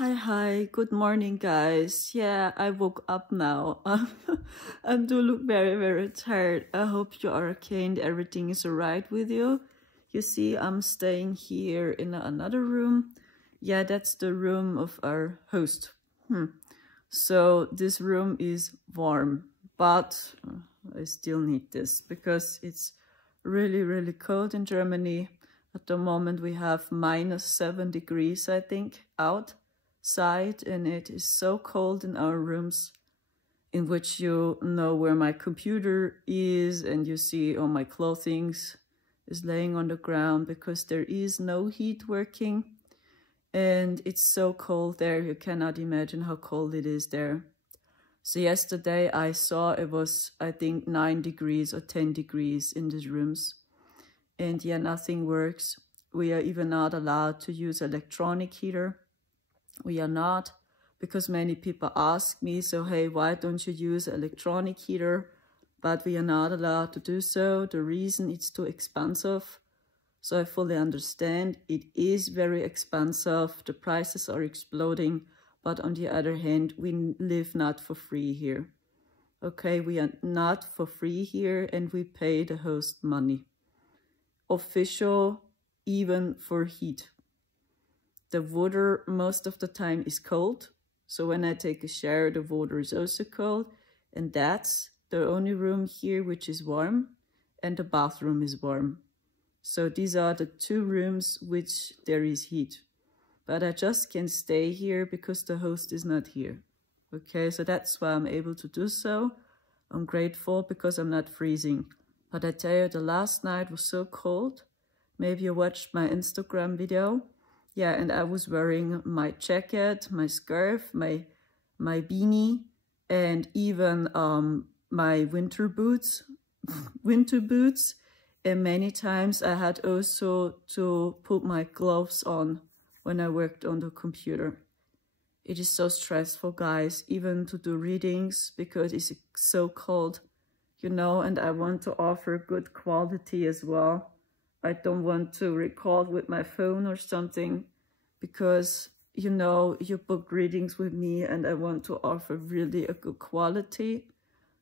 Hi, good morning, guys. Yeah, I woke up now. I do look very tired. I hope you are okay and everything is alright with you. You see, I'm staying here in another room. Yeah, that's the room of our host. So this room is warm, but I still need this because it's really cold in Germany. At the moment we have -7 degrees, I think, outside, and it is so cold in our rooms, in which you know where my computer is and you see all my clothing is laying on the ground because there is no heat working. And it's so cold there, you cannot imagine how cold it is there. So yesterday I saw it was, I think, 9 degrees or 10 degrees in these rooms. And yeah, nothing works. We are even not allowed to use electronic heater. We are not, because many people ask me, so hey, why don't you use electronic heater? But we are not allowed to do so. The reason, it's too expensive. So I fully understand it is very expensive. The prices are exploding. But on the other hand, we live not for free here. Okay, we are not for free here and we pay the host money. Official, even for heat. The water most of the time is cold. So when I take a shower, the water is also cold. And that's the only room here which is warm. And the bathroom is warm. So these are the two rooms which there is heat. But I just can stay here because the host is not here. Okay, so that's why I'm able to do so. I'm grateful because I'm not freezing. But I tell you, the last night was so cold. Maybe you watched my Instagram video. Yeah, and I was wearing my jacket, my scarf, my beanie, and even my winter boots. And many times I had also to put my gloves on when I worked on the computer. It is so stressful, guys, even to do readings because it's so cold, you know, and I want to offer good quality as well. I don't want to record with my phone or something because, you know, you book readings with me and I want to offer really a good quality.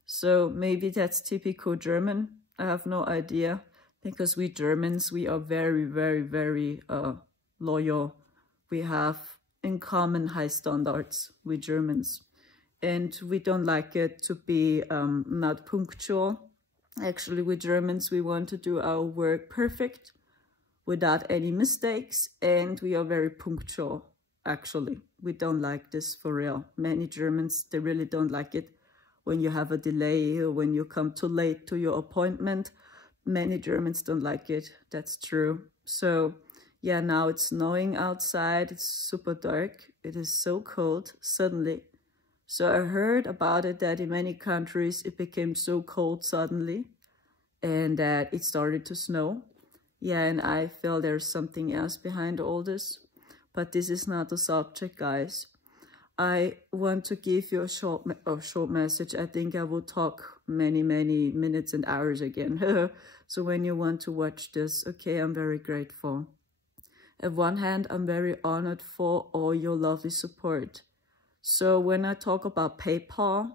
So maybe that's typical German. I have no idea, because we Germans, we are very loyal. We have in common high standards, we Germans. And we don't like it to be not punctual. Actually, we Germans, we want to do our work perfect, without any mistakes, and we are very punctual, actually. We don't like this for real. Many Germans, they really don't like it. When you have a delay or when you come too late to your appointment, many Germans don't like it. That's true. So yeah, now it's snowing outside. It's super dark. It is so cold suddenly. So I heard about it that in many countries it became so cold suddenly and that it started to snow. Yeah, and I feel there's something else behind all this. But this is not the subject, guys. I want to give you a short message. I think I will talk many minutes and hours again. So when you want to watch this, okay, I'm very grateful. On one hand, I'm very honored for all your lovely support. So when I talk about PayPal,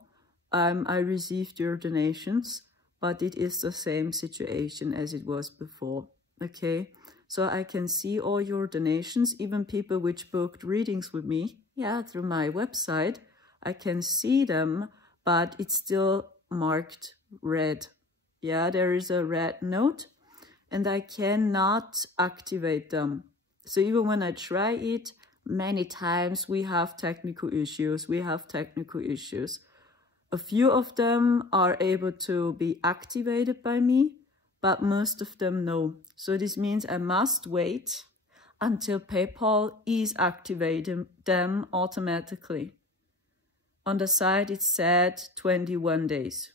I received your donations, but it is the same situation as it was before, okay? So I can see all your donations, even people which booked readings with me. Yeah, through my website, I can see them, but it's still marked red. Yeah, there is a red note and I cannot activate them. So even when I try it, many times we have technical issues. A few of them are able to be activated by me, but most of them no. So this means I must wait until PayPal is activating them automatically. On the site it said 21 days.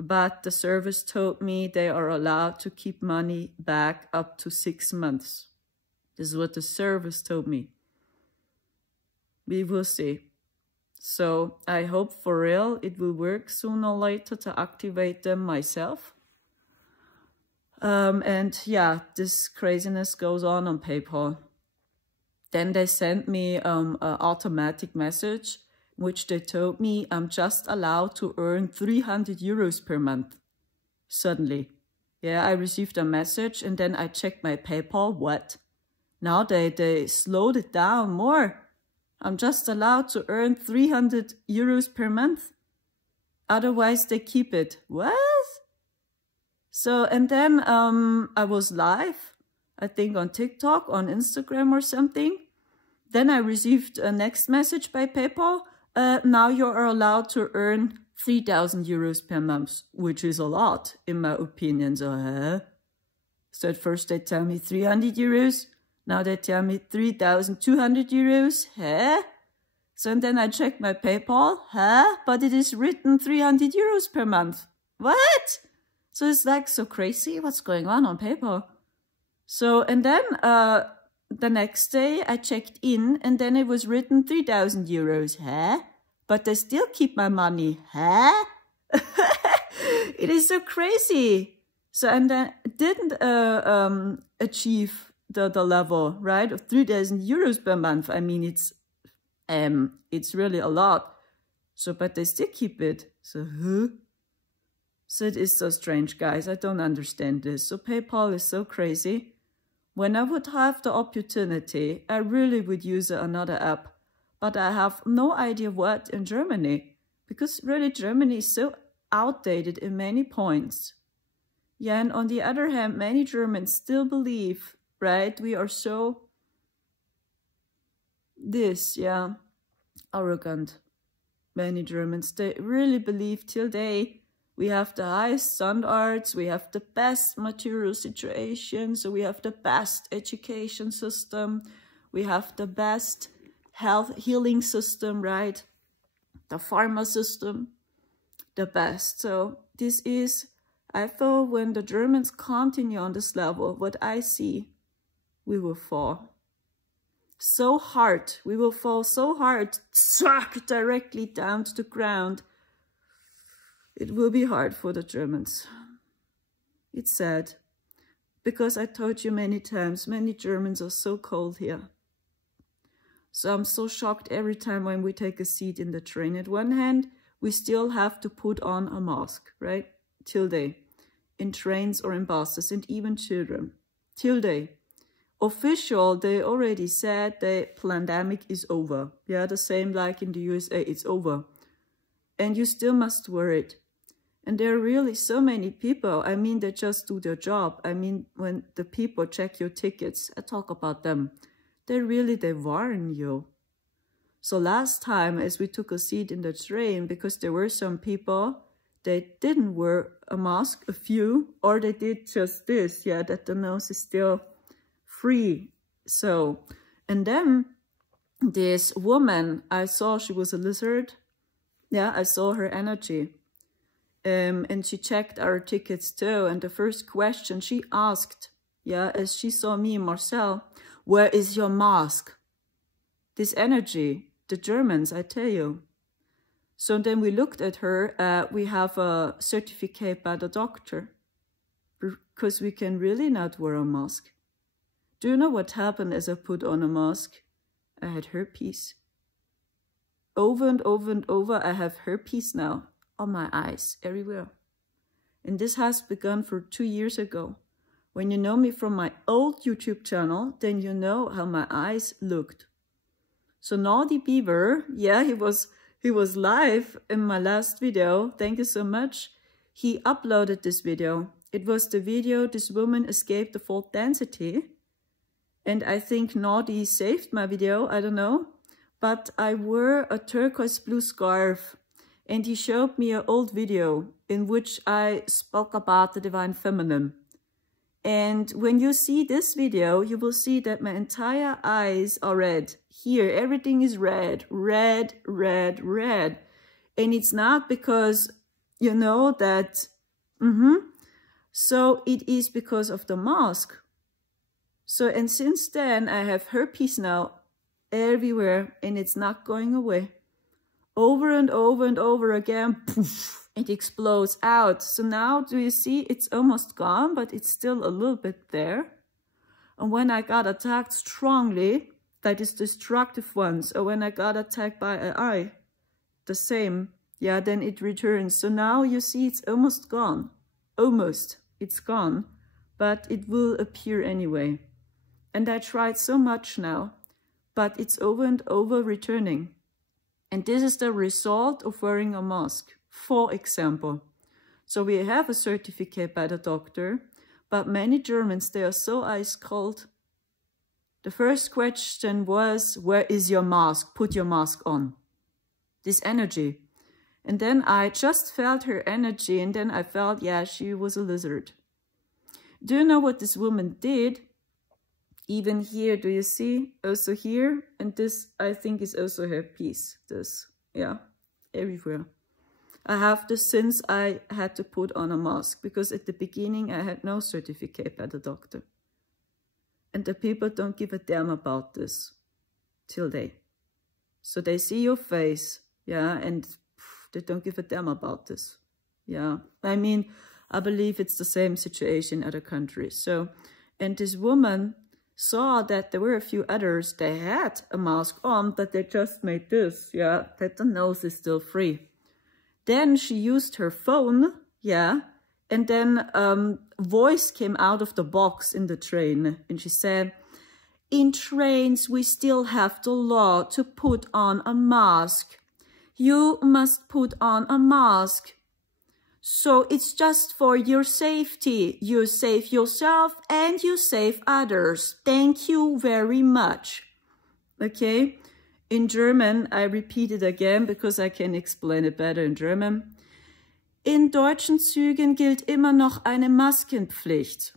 But the service told me they are allowed to keep money back up to 6 months. This is what the service told me. We will see. So I hope for real it will work sooner or later to activate them myself. And yeah, this craziness goes on PayPal. Then they sent me an automatic message, which they told me I'm just allowed to earn 300 euros per month. Suddenly. Yeah, I received a message and then I checked my PayPal. What? Now they slowed it down more. I'm just allowed to earn 300 euros per month. Otherwise they keep it. What? So, and then I was live, I think on TikTok, on Instagram or something. Then I received a next message by PayPal. Now you are allowed to earn 3,000 euros per month, which is a lot, in my opinion. So, so at first they tell me 300 euros. Now they tell me 3,200 euros. So and then I checked my PayPal. But it is written 300 euros per month. What? So it's like so crazy. What's going on PayPal? So, and then the next day I checked in and then it was written 3,000 euros. But they still keep my money. It is so crazy. So, and then didn't achieve the level, right, of 3,000 euros per month. I mean, it's really a lot. So, but they still keep it. So, So it is so strange, guys. I don't understand this. So PayPal is so crazy. When I would have the opportunity, I really would use another app. But I have no idea what in Germany. Because really Germany is so outdated in many points. Yeah, and on the other hand, many Germans still believe, right, we are so arrogant. Many Germans, they really believe till they we have the highest standards, we have the best material situation, so we have the best education system, we have the best health healing system, right? The pharma system, the best. So this is, I thought when the Germans continue on this level, what I see, we will fall so hard. We will fall so hard, suck directly down to the ground. It will be hard for the Germans. It's sad. Because I told you many times, many Germans are so cold here. So I'm so shocked every time when we take a seat in the train. At one hand, we still have to put on a mask, right? Till day. In trains or in buses, and even children. Till day. Official, they already said the pandemic is over. Yeah, the same like in the USA, it's over. And you still must wear it. And there are really so many people, I mean, they just do their job. I mean, when the people check your tickets, I talk about them. They warn you. So last time, as we took a seat in the train, because there were some people, they didn't wear a mask, a few, or they did just this, yeah, that the nose is still free. So, and then this woman, I saw she was a lizard. Yeah, I saw her energy. And she checked our tickets too. And the first question she asked, yeah, as she saw me and Marcel, where is your mask? This energy, the Germans, I tell you. So then we looked at her. We have a certificate by the doctor because we can really not wear a mask. Do you know what happened as I put on a mask? I had herpes. Over and over and over, I have herpes now. On my eyes, everywhere. And this has begun for 2 years ago. When you know me from my old YouTube channel, then you know how my eyes looked. So Naughty Beaver, yeah, he was live in my last video. Thank you so much. He uploaded this video. It was the video, this woman escaped the fault density. And I think Naughty saved my video, I don't know. But I wore a turquoise blue scarf. And he showed me an old video in which I spoke about the Divine Feminine. And when you see this video, you will see that my entire eyes are red. Here, everything is red, red, red, red. And it's not because, you know, that, So it is because of the mask. So, and since then, I have herpes now everywhere, and it's not going away. Over and over and over again, poof, it explodes out. So now, do you see, it's almost gone, but it's still a little bit there. And when I got attacked strongly, that is destructive ones. Or when I got attacked by AI, the same. Yeah, then it returns. So now you see it's almost gone. Almost. It's gone. But it will appear anyway. And I tried so much now. But it's over and over returning. And this is the result of wearing a mask. For example. So we have a certificate by the doctor. But many Germans, they are so ice cold. The first question was, where is your mask? Put your mask on. This energy. And then I just felt her energy, and then I felt, yeah, she was a lizard. Do you know what this woman did? Even here, do you see? Also here, and this, I think, is also her piece. This, yeah, everywhere. I have this since I had to put on a mask, because at the beginning I had no certificate by the doctor. And the people don't give a damn about this till they. So they see your face, yeah, and they don't give a damn about this. Yeah, I mean, I believe it's the same situation in other countries. So, and this woman saw that there were a few others, they had a mask on, but they just made this, yeah, that the nose is still free. Then she used her phone, yeah, and then voice came out of the box in the train, and she said, in trains we still have the law to put on a mask. You must put on a mask. So it's just for your safety. You save yourself and you save others. Thank you very much. Okay? In German, I repeat it again because I can explain it better in German. In deutschen Zügen gilt immer noch eine Maskenpflicht.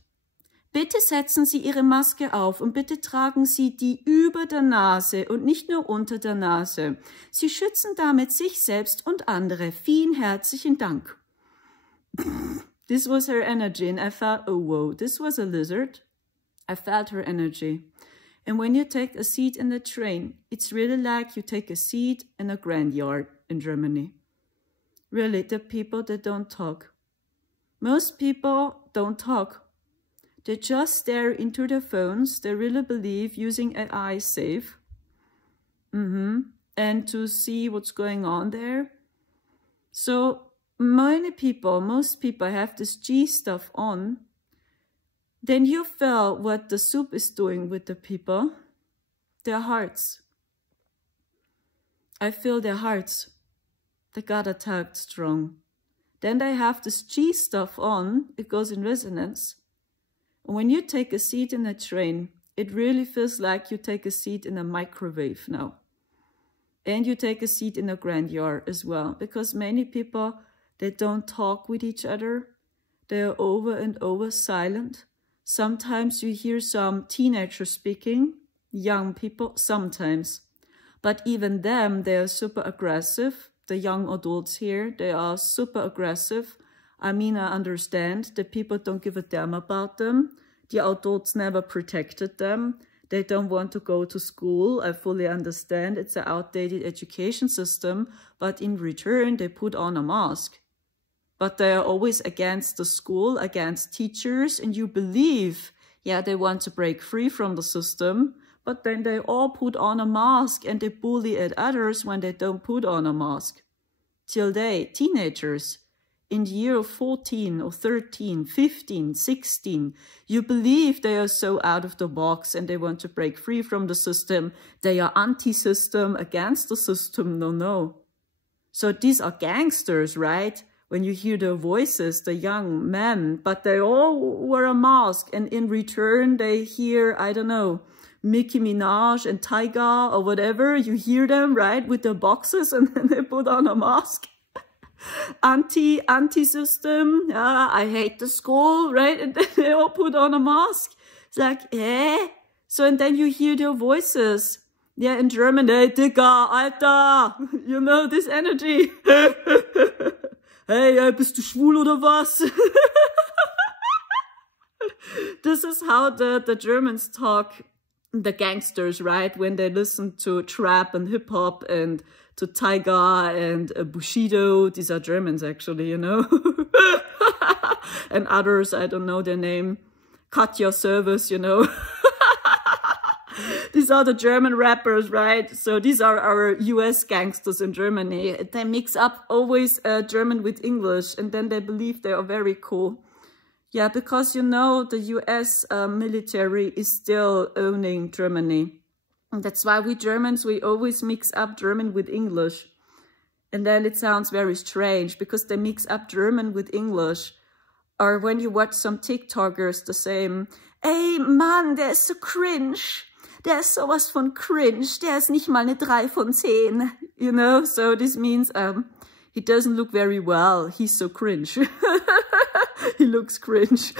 Bitte setzen Sie Ihre Maske auf und bitte tragen Sie die über der Nase und nicht nur unter der Nase. Sie schützen damit sich selbst und andere. Vielen herzlichen Dank. This was her energy and I felt, oh whoa, this was a lizard. I felt her energy. And when you take a seat in the train, it's really like you take a seat in a graveyard in Germany. Really, the people that don't talk. Most people don't talk. They just stare into their phones. They really believe using AI is safe. And to see what's going on there. So many people, most people have this G stuff on. Then you feel what the soup is doing with the people. Their hearts. I feel their hearts. They got attacked strong. Then they have this G stuff on. It goes in resonance. When you take a seat in a train, it really feels like you take a seat in a microwave now. And you take a seat in a graveyard as well. Because many people, they don't talk with each other. They are over and over silent. Sometimes you hear some teenagers speaking, young people, sometimes. But even them, they are super aggressive. The young adults here, they are super aggressive. I mean, I understand that people don't give a damn about them. The adults never protected them. They don't want to go to school. I fully understand. It's an outdated education system. But in return, they put on a mask. But they are always against the school, against teachers. And you believe, yeah, they want to break free from the system. But then they all put on a mask and they bully at others when they don't put on a mask. Till they, teenagers, in the year of 14 or 13, 15, 16, you believe they are so out of the box and they want to break free from the system. They are anti-system, against the system, no. So these are gangsters, right? When you hear their voices, the young men, but they all wear a mask and in return they hear, I don't know, Nicki Minaj and Tyga or whatever. You hear them, right, with their boxes and then they put on a mask. Anti-system, I hate the school, right? And then they all put on a mask. It's like, eh? So, and then you hear their voices. Yeah, in German, hey, Digga, Alter, you know, this energy. Hey, bist du schwul oder was? This is how the Germans talk, the gangsters, right? When they listen to trap and hip-hop and to Tyga and Bushido. These are Germans, actually, you know. And others, I don't know their name. Katja Service, you know. These are the German rappers, right? So these are our US gangsters in Germany. They mix up always German with English, and then they believe they are very cool. Yeah, because you know the US military is still owning Germany. And that's why we Germans, we always mix up German with English. And then it sounds very strange because they mix up German with English. Or when you watch some TikTokers, the same, ey Mann, der ist so cringe. Der ist sowas von cringe. Der ist nicht mal eine 3 von 10. You know, so this means he doesn't look very well. He's so cringe. He looks cringe.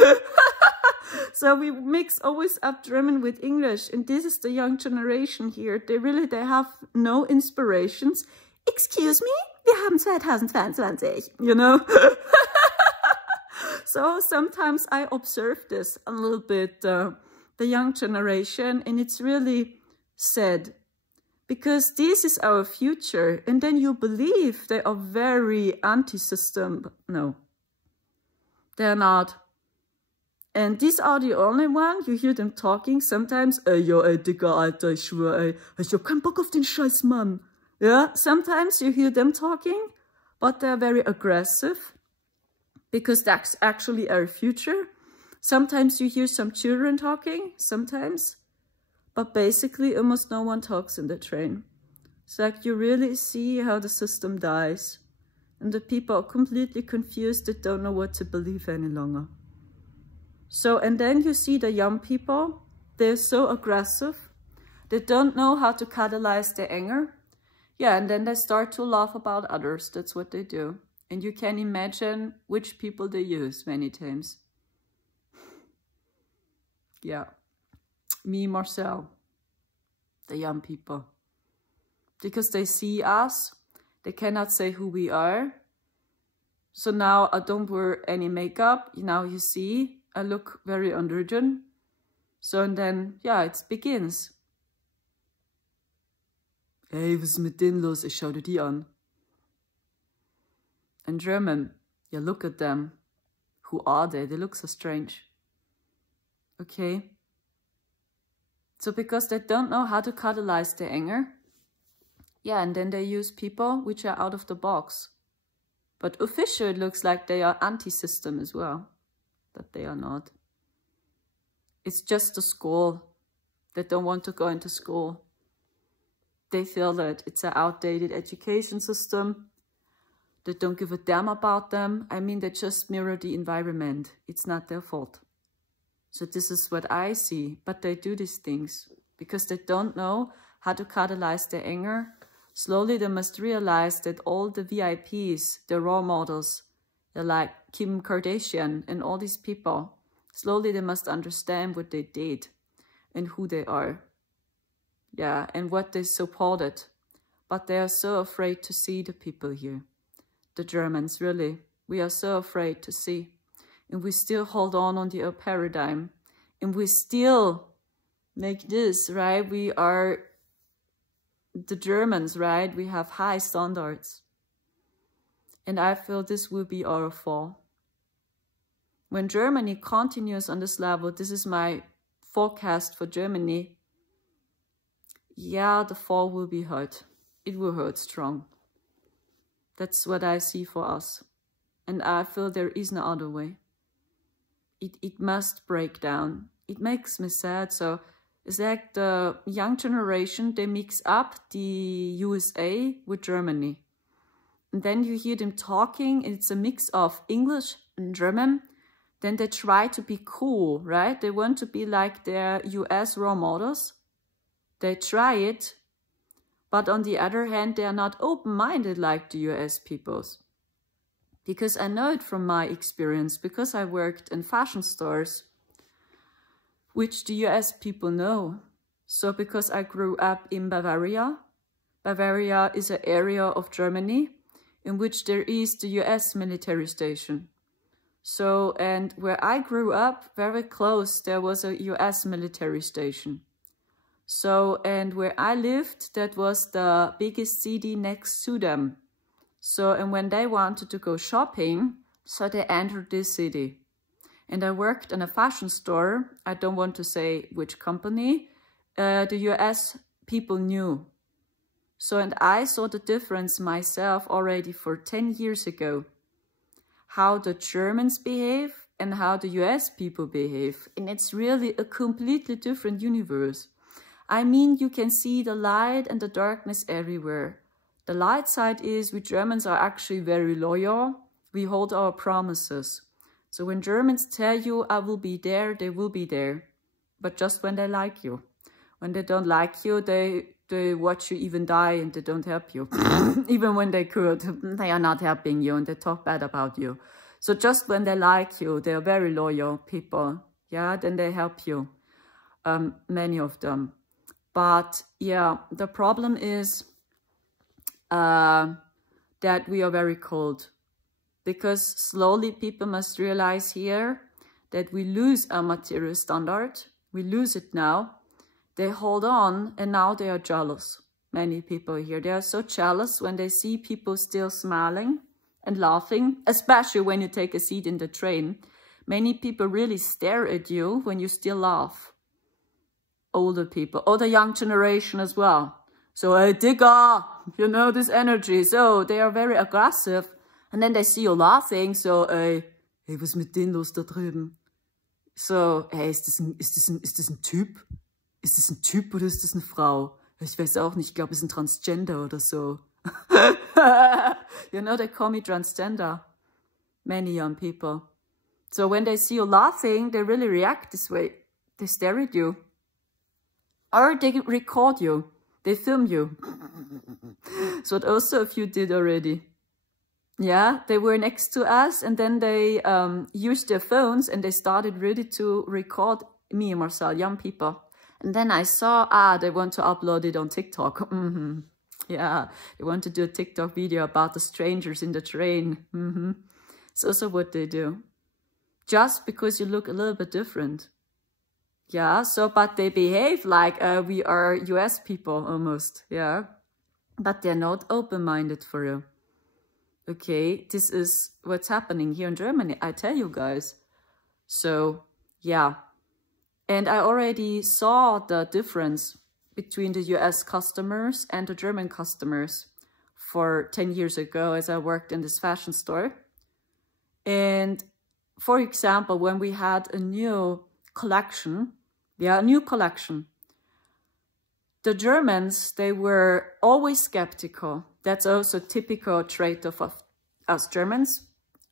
So we mix always up German with English. And this is the young generation here. They have no inspirations. Excuse me, wir haben 2022, you know. So sometimes I observe this a little bit, the young generation, and it's really sad. Because this is our future, and then you believe they are very anti-system. No, they're not. And these are the only ones, you hear them talking sometimes, ja, Digga, Alter, ich schwör, ich hab keinen Bock auf den Scheiß, Mann. Yeah, sometimes you hear them talking, but they're very aggressive, because that's actually our future. Sometimes you hear some children talking, sometimes. But basically, almost no one talks in the train. It's like you really see how the system dies. And the people are completely confused. They don't know what to believe any longer. So, and then you see the young people. They're so aggressive. They don't know how to catalyze their anger. Yeah, and then they start to laugh about others. That's what they do. And you can imagine which people they use many times. Yeah. Me, Marcel, the young people. Because they see us, they cannot say who we are. So now I don't wear any makeup. Now you see, I look very androgen. So and then, yeah, it begins. Hey, was ist mit denen los? Ich schau dir die an. In German, yeah, look at them. Who are they? They look so strange. Okay. So because they don't know how to catalyze their anger, yeah, and then they use people which are out of the box. But officially it looks like they are anti-system as well, but they are not. It's just the school. They don't want to go into school. They feel that it's an outdated education system. They don't give a damn about them. I mean, they just mirror the environment. It's not their fault. So this is what I see, but they do these things because they don't know how to catalyze their anger. Slowly they must realize that all the VIPs, the role models, they're like Kim Kardashian and all these people, slowly they must understand what they did and who they are. Yeah, and what they supported. But they are so afraid to see the people here. The Germans, really. We are so afraid to see. And we still hold on the old paradigm. And we still make this, right? We are the Germans, right? We have high standards. And I feel this will be our fall. When Germany continues on this level, this is my forecast for Germany. Yeah, the fall will be hurt. It will hurt strong. That's what I see for us. And I feel there is no other way. It must break down. It makes me sad. So it's like the young generation, they mix up the USA with Germany. And then you hear them talking, and it's a mix of English and German. Then they try to be cool, right? They want to be like their US role models. They try it. But on the other hand, they are not open-minded like the US peoples. Because I know it from my experience, because I worked in fashion stores, which the US people know. So because I grew up in Bavaria, Bavaria is an area of Germany in which there is the US military station. So, and where I grew up, very close, there was a US military station. So, and where I lived, that was the biggest city next to them. So, and when they wanted to go shopping, so they entered this city. And I worked in a fashion store. I don't want to say which company. the US people knew. So, and I saw the difference myself already for 10 years ago, how the Germans behave and how the US people behave. And it's really a completely different universe. I mean, you can see the light and the darkness everywhere. The light side is we Germans are actually very loyal. We hold our promises. So when Germans tell you, I will be there, they will be there. But just when they like you. When they don't like you, they watch you even die and they don't help you. Even when they could, they are not helping you and they talk bad about you. So just when they like you, they are very loyal people. Yeah, then they help you. Many of them. But yeah, the problem is that we are very cold. Because slowly people must realize here that we lose our material standard. We lose it now. They hold on and now they are jealous. Many people here, they are so jealous when they see people still smiling and laughing, especially when you take a seat in the train. Many people really stare at you when you still laugh. Older people, or the young generation as well. So, hey, Digga, you know, this energy. So, they are very aggressive. And then they see you laughing. So, hey, was mit denen los da drüben? So, hey, ist das ein Typ? Ist das ein Typ oder ist das eine Frau? Ich weiß auch nicht, ich glaube, es ist ein Transgender oder so. You know, they call me transgender. Many young people. So when they see you laughing, they really react this way. They stare at you. Or they record you. They film you. So also a few did already. Yeah, they were next to us and then they used their phones and they started really to record me and Marcel, young people. And then I saw, they want to upload it on TikTok. Yeah, they want to do a TikTok video about the strangers in the train. It's also what they do. Just because you look a little bit different. Yeah, so, but they behave like we are US people almost, yeah. But they're not open-minded for you. Okay, this is what's happening here in Germany, I tell you guys. So, yeah. And I already saw the difference between the US customers and the German customers for 10 years ago as I worked in this fashion store. And for example, when we had a new collection, the Germans, they were always skeptical. That's also a typical trait of us Germans.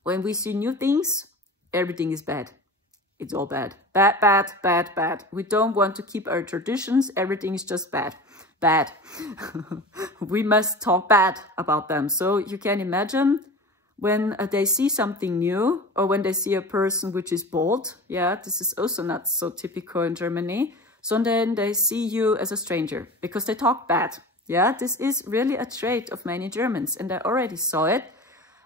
When we see new things, everything is bad. It's all bad. Bad, bad, bad, bad. We don't want to keep our traditions. Everything is just bad. Bad. We must talk bad about them. So you can imagine when they see something new or when they see a person which is bold. Yeah, this is also not so typical in Germany. So then they see you as a stranger because they talk bad. Yeah, this is really a trait of many Germans. And I already saw it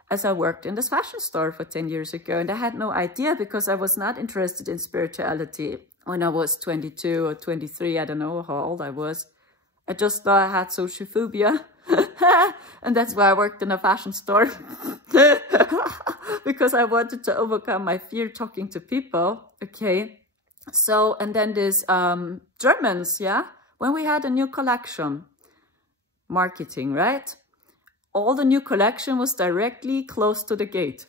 as I worked in this fashion store for 10 years ago. And I had no idea because I was not interested in spirituality when I was 22 or 23. I don't know how old I was. I just thought I had social phobia. And that's why I worked in a fashion store. Because I wanted to overcome my fear talking to people. Okay. So, and then this Germans, yeah, when we had a new collection, marketing, right? All the new collection was directly close to the gate.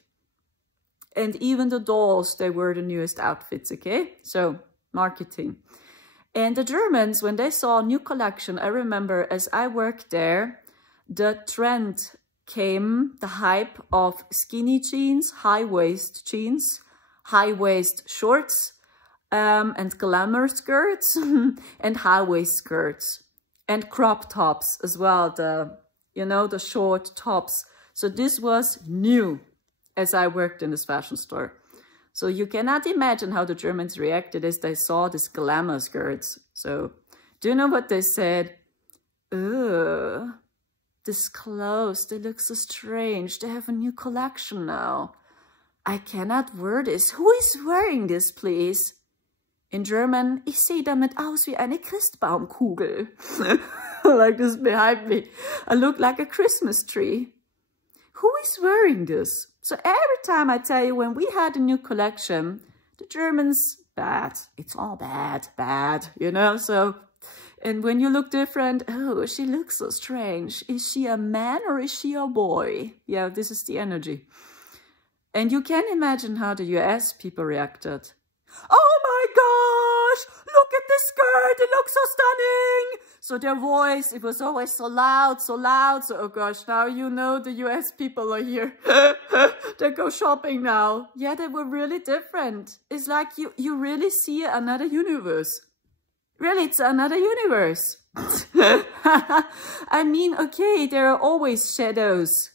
And even the dolls, they were the newest outfits, okay? So, marketing. And the Germans, when they saw a new collection, I remember as I worked there, the trend came, the hype of skinny jeans, high-waist jeans, high-waist shorts, and glamour skirts, and high-waist skirts, and crop tops as well, the short tops. So this was new as I worked in this fashion store. So you cannot imagine how the Germans reacted as they saw these glamour skirts. So do you know what they said? Ugh, this clothes, they look so strange. They have a new collection now. I cannot wear this. Who is wearing this, please? In German, ich sehe damit aus wie eine Christbaumkugel. Like this behind me. I look like a Christmas tree. Who is wearing this? So every time I tell you, when we had a new collection, the Germans, bad. It's all bad, bad, you know? So And when you look different, oh, she looks so strange. Is she a man or is she a boy? Yeah, this is the energy. And you can imagine how the US people reacted. Oh my gosh, look at this skirt, it looks so stunning. So their voice, it was always so loud, so loud. So, oh gosh, now you know the US people are here. They go shopping now. Yeah, they were really different. It's like you really see another universe. Really, it's another universe. I mean, okay, there are always shadows.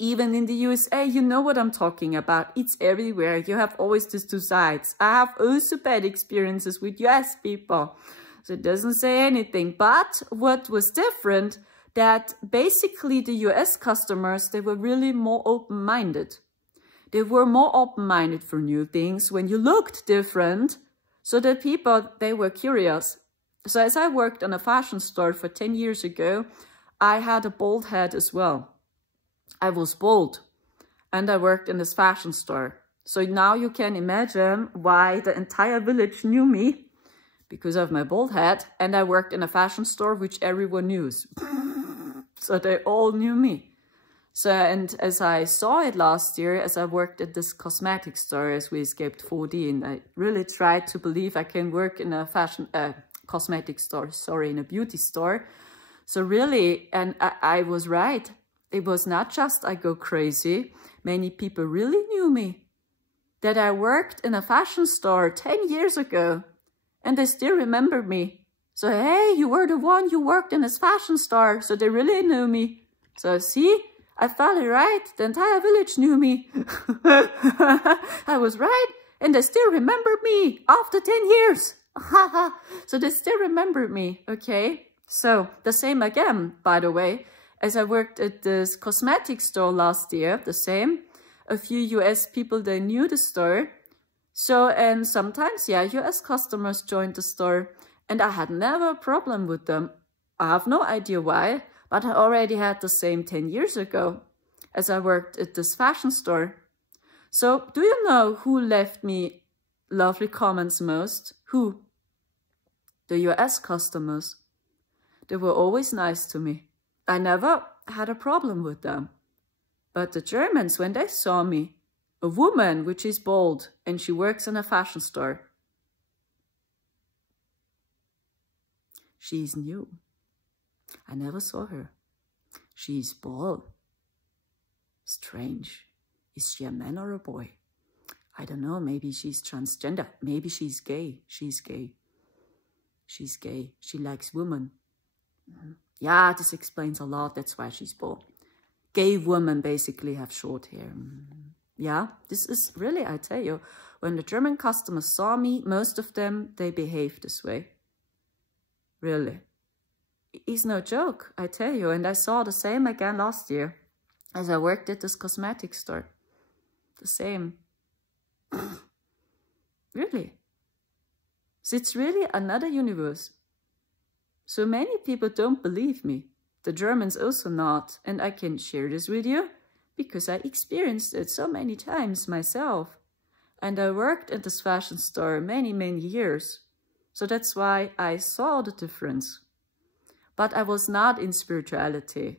Even in the USA, you know what I'm talking about. It's everywhere. You have always these two sides. I have also bad experiences with US people. So it doesn't say anything. But what was different, that basically the US customers, they were really more open-minded. They were more open-minded for new things. When you looked different, so the people, they were curious. So as I worked in a fashion store for 10 years ago, I had a bald head as well. I was bald and I worked in this fashion store. So now you can imagine why the entire village knew me because of my bald head. And I worked in a fashion store which everyone knew. So they all knew me. So, and as I saw it last year, as I worked at this cosmetic store as we escaped 4D, and I really tried to believe I can work in a fashion, cosmetic store, sorry, in a beauty store. So really, and I was right. It was not just I go crazy. Many people really knew me. That I worked in a fashion store 10 years ago. And they still remember me. So, hey, you were the one who worked in this fashion store. So they really knew me. So see, I felt it right. The entire village knew me. I was right. And they still remembered me after 10 years. So they still remember me. Okay. So the same again, by the way. As I worked at this cosmetic store last year, the same. A few US people, they knew the store. So, and sometimes, yeah, US customers joined the store. And I had never a problem with them. I have no idea why, but I already had the same 10 years ago as I worked at this fashion store. So, do you know who left me lovely comments most? Who? The US customers. They were always nice to me. I never had a problem with them. But the Germans, when they saw me, a woman which is bald and she works in a fashion store, she's new. I never saw her. She's bald. Strange. Is she a man or a boy? I don't know. Maybe she's transgender. Maybe she's gay. She's gay. She's gay. She likes women. Yeah, this explains a lot. That's why she's bald. Gay women basically have short hair. Yeah, this is really, I tell you, when the German customers saw me, most of them, they behaved this way. Really. It's no joke, I tell you. And I saw the same again last year as I worked at this cosmetic store. The same. Really. So it's really another universe. So many people don't believe me. The Germans also not. And I can share this with you because I experienced it so many times myself. And I worked at this fashion store many, many years. So that's why I saw the difference. But I was not in spirituality.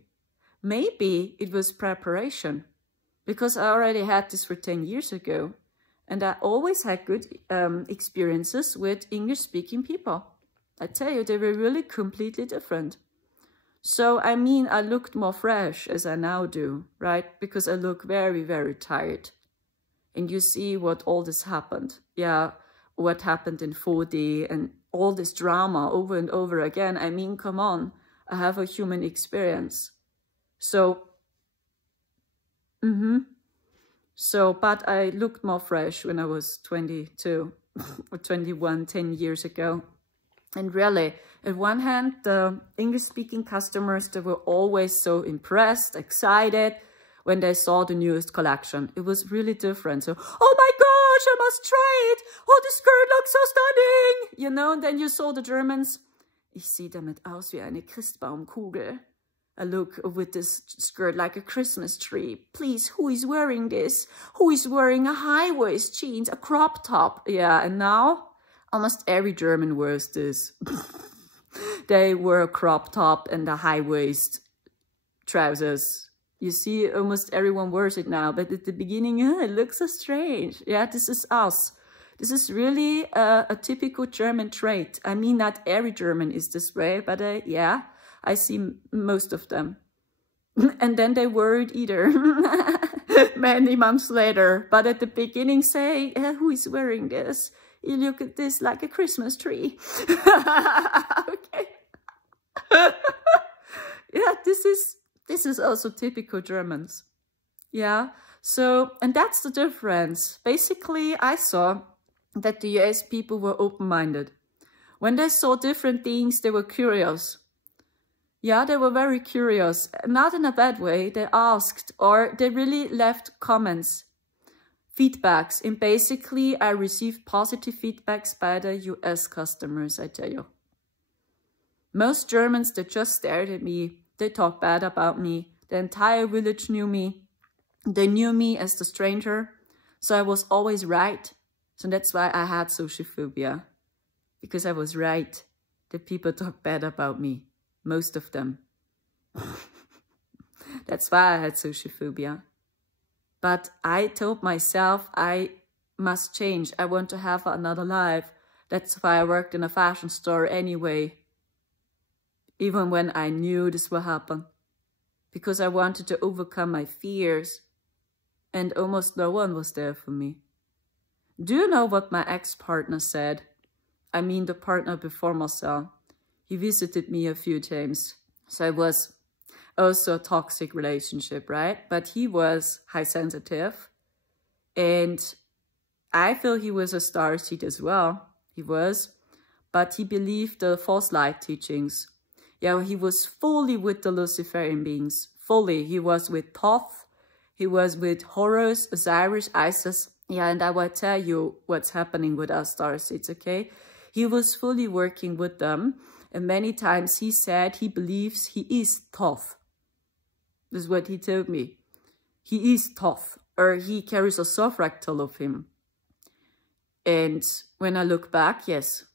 Maybe it was preparation. Because I already had this for 10 years ago. And I always had good experiences with English-speaking people. I tell you, they were really completely different. So, I mean, I looked more fresh as I now do, right? Because I look very, very tired. And you see what all this happened. Yeah, what happened in 4D and all this drama over and over again. I mean, come on, I have a human experience. So, but I looked more fresh when I was 22 or 21, 10 years ago. And really, at one hand, the English-speaking customers, they were always so impressed, excited when they saw the newest collection. It was really different. So, oh my gosh, I must try it. Oh, the skirt looks so stunning. You know, and then you saw the Germans. Ich sehe damit aus wie eine Christbaumkugel. I look with this skirt like a Christmas tree. Please, who is wearing this? Who is wearing a high-waist jeans, a crop top? Yeah, and now almost every German wears this. they wear a crop top and a high-waist trousers. You see, almost everyone wears it now, but at the beginning, it looks so strange. Yeah, this is us. This is really a typical German trait. I mean, not every German is this way, but yeah, I see most of them. And then they weren't either many months later. But at the beginning say, who is wearing this? You look at this like a Christmas tree. Okay. Yeah, this is also typical Germans. Yeah, so, and that's the difference. Basically, I saw that the US people were open-minded. When they saw different things, they were curious. Yeah, they were very curious. Not in a bad way. They asked, or they really left comments, feedbacks. And basically, I received positive feedbacks by the US customers, I tell you. Most Germans, they just stared at me. They talked bad about me. The entire village knew me. They knew me as the stranger. So I was always right. So that's why I had social phobia. Because I was right. The people talked bad about me. Most of them. That's why I had social phobia. But I told myself I must change. I want to have another life. That's why I worked in a fashion store anyway. Even when I knew this would happen. Because I wanted to overcome my fears. And almost no one was there for me. Do you know what my ex-partner said? I mean the partner before Marcel. He visited me a few times. So it was also a toxic relationship, right? But he was high sensitive. And I feel he was a starseed as well. He was. But he believed the false light teachings. Yeah, he was fully with the Luciferian beings. Fully. He was with Thoth. He was with Horus, Osiris, Isis. Yeah, and I will tell you what's happening with us starseeds, okay? He was fully working with them. And many times he said he believes he is Thoth. This is what he told me. He is Thoth, or he carries a soft-fractal of him. And when I look back, yes.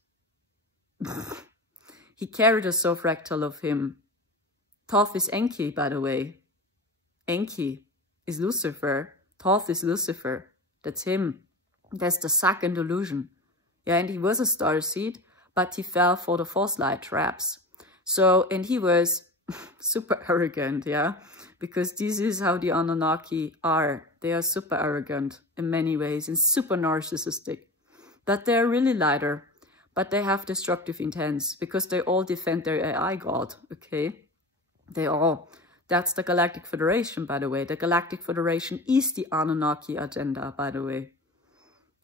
He carried a soft-fractal of him. Thoth is Enki, by the way. Enki is Lucifer. Thoth is Lucifer. That's him. That's the second illusion. Yeah, and he was a starseed. But he fell for the false light traps. So, and he was super arrogant, yeah? Because this is how the Anunnaki are. They are super arrogant in many ways and super narcissistic. But they're really lighter. But they have destructive intents because they all defend their AI god, okay? They all. That's the Galactic Federation, by the way. The Galactic Federation is the Anunnaki agenda, by the way.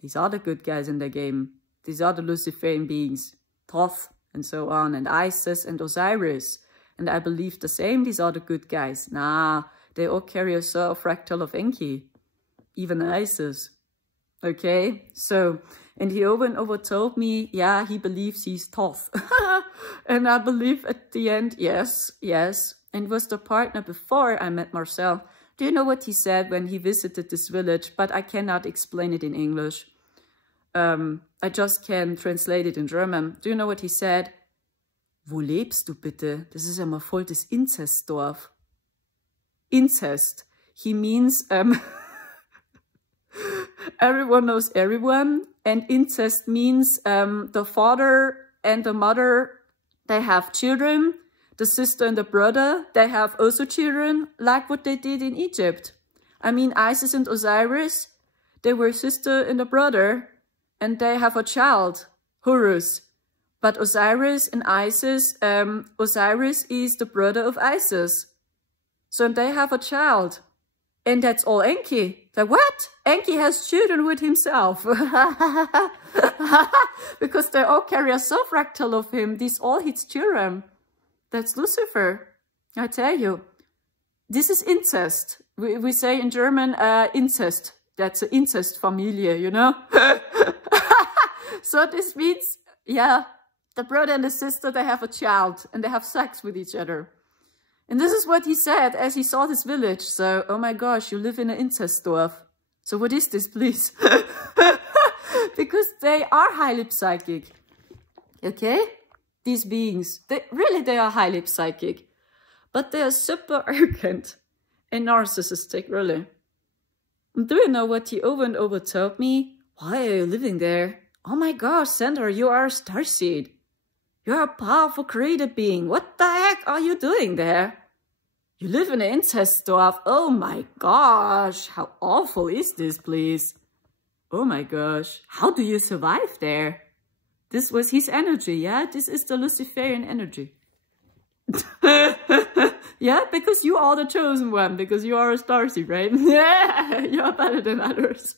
These are the good guys in the game. These are the Luciferian beings. Thoth and so on, and Isis and Osiris. And I believe the same, these are the good guys. Nah, they all carry a fractal of Enki. Even Isis. Okay, so, and he over and over told me, yeah, he believes he's Thoth. And I believe at the end, yes, yes. And was the partner before I met Marcel. Do you know what he said when he visited this village? But I cannot explain it in English. I just can translate it in German. Do you know what he said? Wo lebst du bitte? Das ist ja mal voll das Inzestdorf. Incest. He means, everyone knows everyone. And incest means the father and the mother, they have children. The sister and the brother, they have also children, like what they did in Egypt. I mean, Isis and Osiris, they were sister and a brother. And they have a child, Horus. But Osiris and Isis, Osiris is the brother of Isis. So they have a child. And that's all Enki. Like, what? Enki has children with himself. Because they all carry a soft-fractal of him. These all his children. That's Lucifer. I tell you. This is incest. We say in German, incest. That's an incest familie, you know? So this means, yeah, the brother and the sister, they have a child and they have sex with each other. And this is what he said as he saw this village. So, oh my gosh, you live in an incest dorf. So what is this, please? Because they are highly psychic. Okay? these beings, they are highly psychic, but they are super arrogant and narcissistic, really. And do you know what he over and over told me? Why are you living there? Oh my gosh, Sandra, you are a starseed. You're a powerful created being. What the heck are you doing there? You live in an incest dwarf. Oh my gosh, how awful is this, please? Oh my gosh, how do you survive there? This was his energy, yeah? This is the Luciferian energy. Yeah, because you are the chosen one, because you are a starseed, right? Yeah, you're better than others.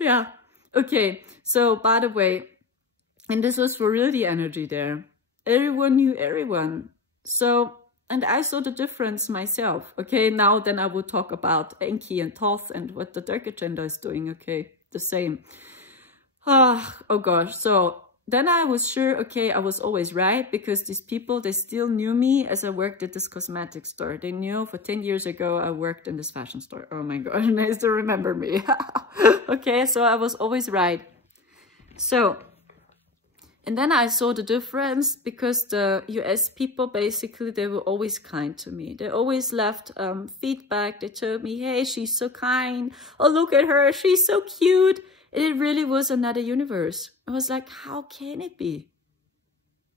Yeah, okay, so by the way, and this was for real the energy there. Everyone knew everyone. So, and I saw the difference myself. Okay, now then I will talk about Enki and Thoth and what the dark agenda is doing. Okay, the same. Oh gosh, so then I was sure, okay, I was always right, because these people, they still knew me as I worked at this cosmetics store. They knew for 10 years ago I worked in this fashion store. Oh my god, and they still remember me. Okay, so I was always right. So, and then I saw the difference, because the US people, basically, they were always kind to me. They always left feedback. They told me, hey, she's so kind. Oh, look at her. She's so cute. And it really was another universe. I was like, how can it be?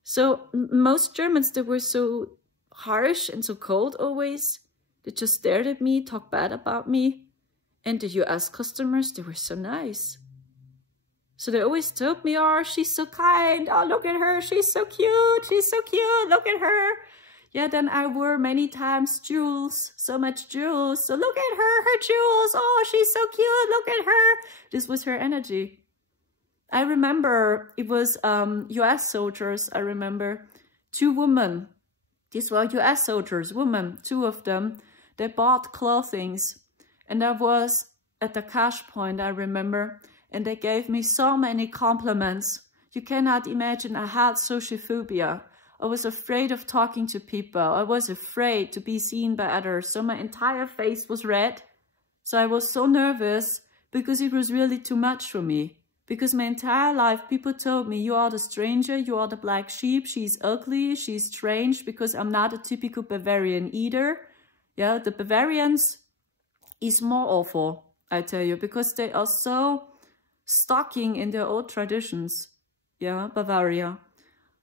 So most Germans, they were so harsh and so cold always. They just stared at me, talked bad about me. And the US customers, they were so nice. So they always told me, oh, she's so kind. Oh, look at her. She's so cute. She's so cute. Look at her. Yeah, then I wore many times jewels, so much jewels. So look at her jewels. Oh, she's so cute. Look at her. This was her energy. I remember it was US soldiers. I remember 2 women. These were US soldiers, women, 2 of them. They bought clothings. And I was at the cash point, I remember. And they gave me so many compliments. You cannot imagine, I had social phobia. I was afraid of talking to people. I was afraid to be seen by others. So my entire face was red. So I was so nervous because it was really too much for me. Because my entire life, people told me, you are the stranger, you are the black sheep, she's ugly, she's strange, because I'm not a typical Bavarian either. Yeah, the Bavarians is more awful, I tell you, because they are so stalking in their old traditions. Yeah, Bavaria.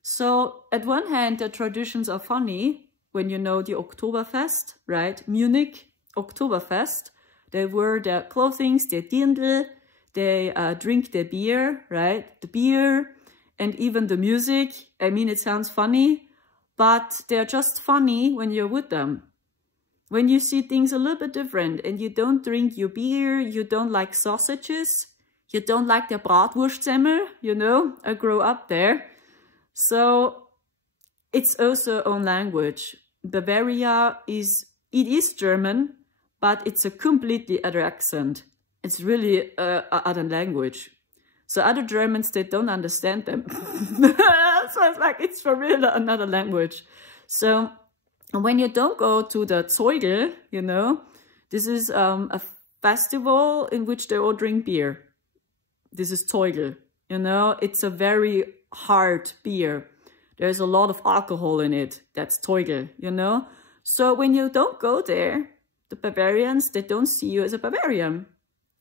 So at one hand, the traditions are funny when you know the Oktoberfest, right? Munich Oktoberfest. They wear their clothing, their dirndl, they drink their beer, right? The beer and even the music. I mean, it sounds funny, but they're just funny when you're with them. When you see things a little bit different and you don't drink your beer, you don't like sausages, you don't like the Bratwurstsemmel, you know, I grew up there. So it's also own language. Bavaria it is German, but it's a completely other accent. It's really other language. So other Germans, they don't understand them. So it's like, it's for real another language. So when you don't go to the Zeugel, you know, this is a festival in which they all drink beer. This is Zeugel, you know, it's a very hard beer. There's a lot of alcohol in it. That's Zeugel, you know. So when you don't go there, the Bavarians, they don't see you as a Bavarian.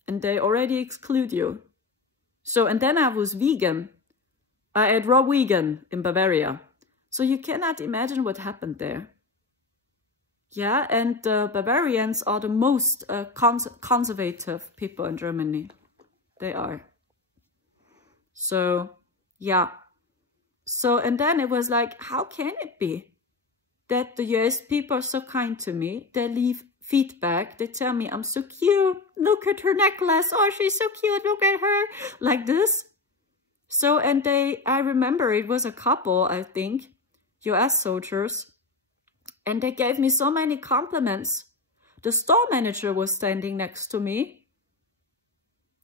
And they already exclude you. So, and then I was vegan. I ate raw vegan in Bavaria. So you cannot imagine what happened there. Yeah, and the Bavarians are the most conservative people in Germany. They are. So, yeah. So, and then it was like, how can it be that the US people are so kind to me? They leave feedback. They tell me, I'm so cute. Look at her necklace. Oh, she's so cute. Look at her. Like this. So, and I remember it was a couple, I think, US soldiers. And they gave me so many compliments. The store manager was standing next to me.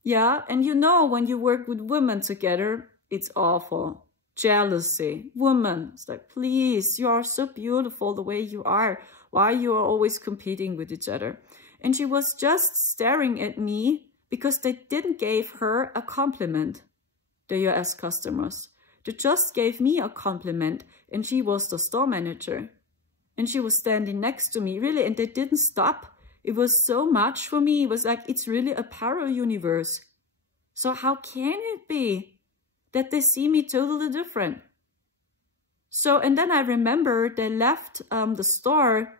Yeah, and you know, when you work with women together, it's awful. Jealousy. Women. It's like, please, you are so beautiful the way you are. Why you are always competing with each other? And she was just staring at me because they didn't give her a compliment, the US customers. that just gave me a compliment, and she was the store manager. And she was standing next to me, really, and they didn't stop. It was so much for me. It was like, it's really a parallel universe. So how can it be that they see me totally different? So, and then I remember they left the store,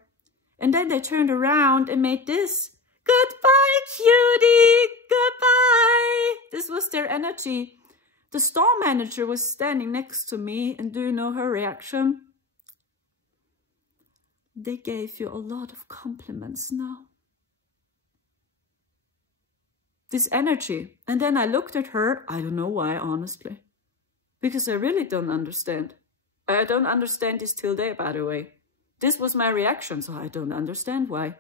and then they turned around and made this. Goodbye, cutie, goodbye. This was their energy. The store manager was standing next to me, and do you know her reaction? They gave you a lot of compliments now. This energy. And then I looked at her. I don't know why, honestly. Because I really don't understand. I don't understand this till day, by the way. This was my reaction, so I don't understand why.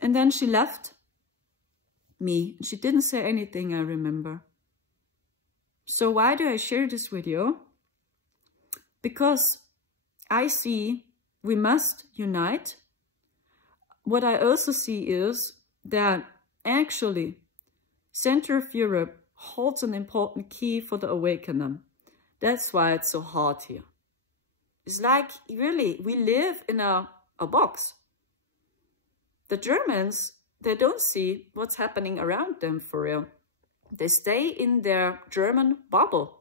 And then she left me. She didn't say anything, I remember. So why do I share this video? Because I see we must unite. What I also see is that actually Center of Europe holds an important key for the awakening. That's why it's so hard here. It's like, really, we live in a box. The Germans, they don't see what's happening around them for real. They stay in their German bubble.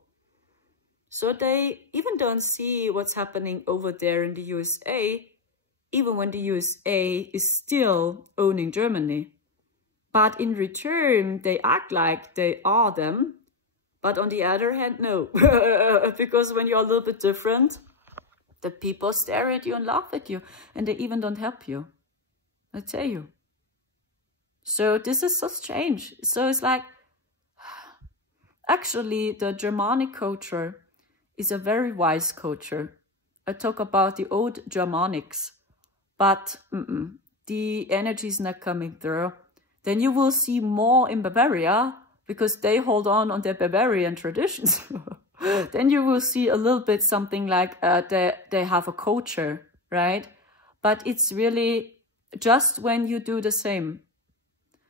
So they even don't see what's happening over there in the USA, even when the USA is still owning Germany. But in return, they act like they are them. But on the other hand, no. Because when you're a little bit different, the people stare at you and laugh at you. And they even don't help you. I tell you. So this is so strange. So it's like, actually, the Germanic culture is a very wise culture. I talk about the old Germanics. But the energy is not coming through. Then you will see more in Bavaria, because they hold on their Bavarian traditions. Then you will see a little bit something like they have a culture, right? But it's really just when you do the same.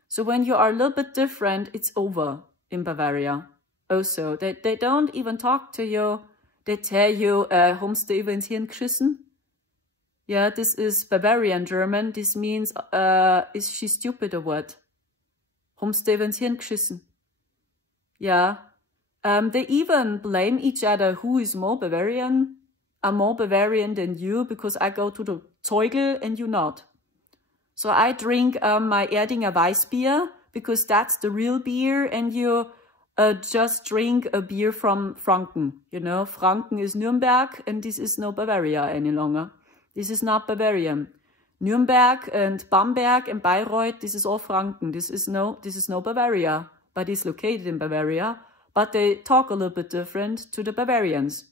So when you are a little bit different, it's over in Bavaria. Also, they don't even talk to you. They tell you, "Kommst du ins Hirn geschissen?" Yeah, this is Bavarian German. This means, is she stupid or what? Kommst du ins Hirn geschissen? Yeah. They even blame each other who is more Bavarian. I'm more Bavarian than you because I go to the Zeugel and you not. So I drink my Erdinger Weissbier because that's the real beer, and you just drink a beer from Franken. You know, Franken is Nuremberg, and this is no Bavaria any longer. This is not Bavarian. Nuremberg and Bamberg and Bayreuth, this is all Franken. This is no Bavaria, but it's located in Bavaria. But they talk a little bit different to the Bavarians.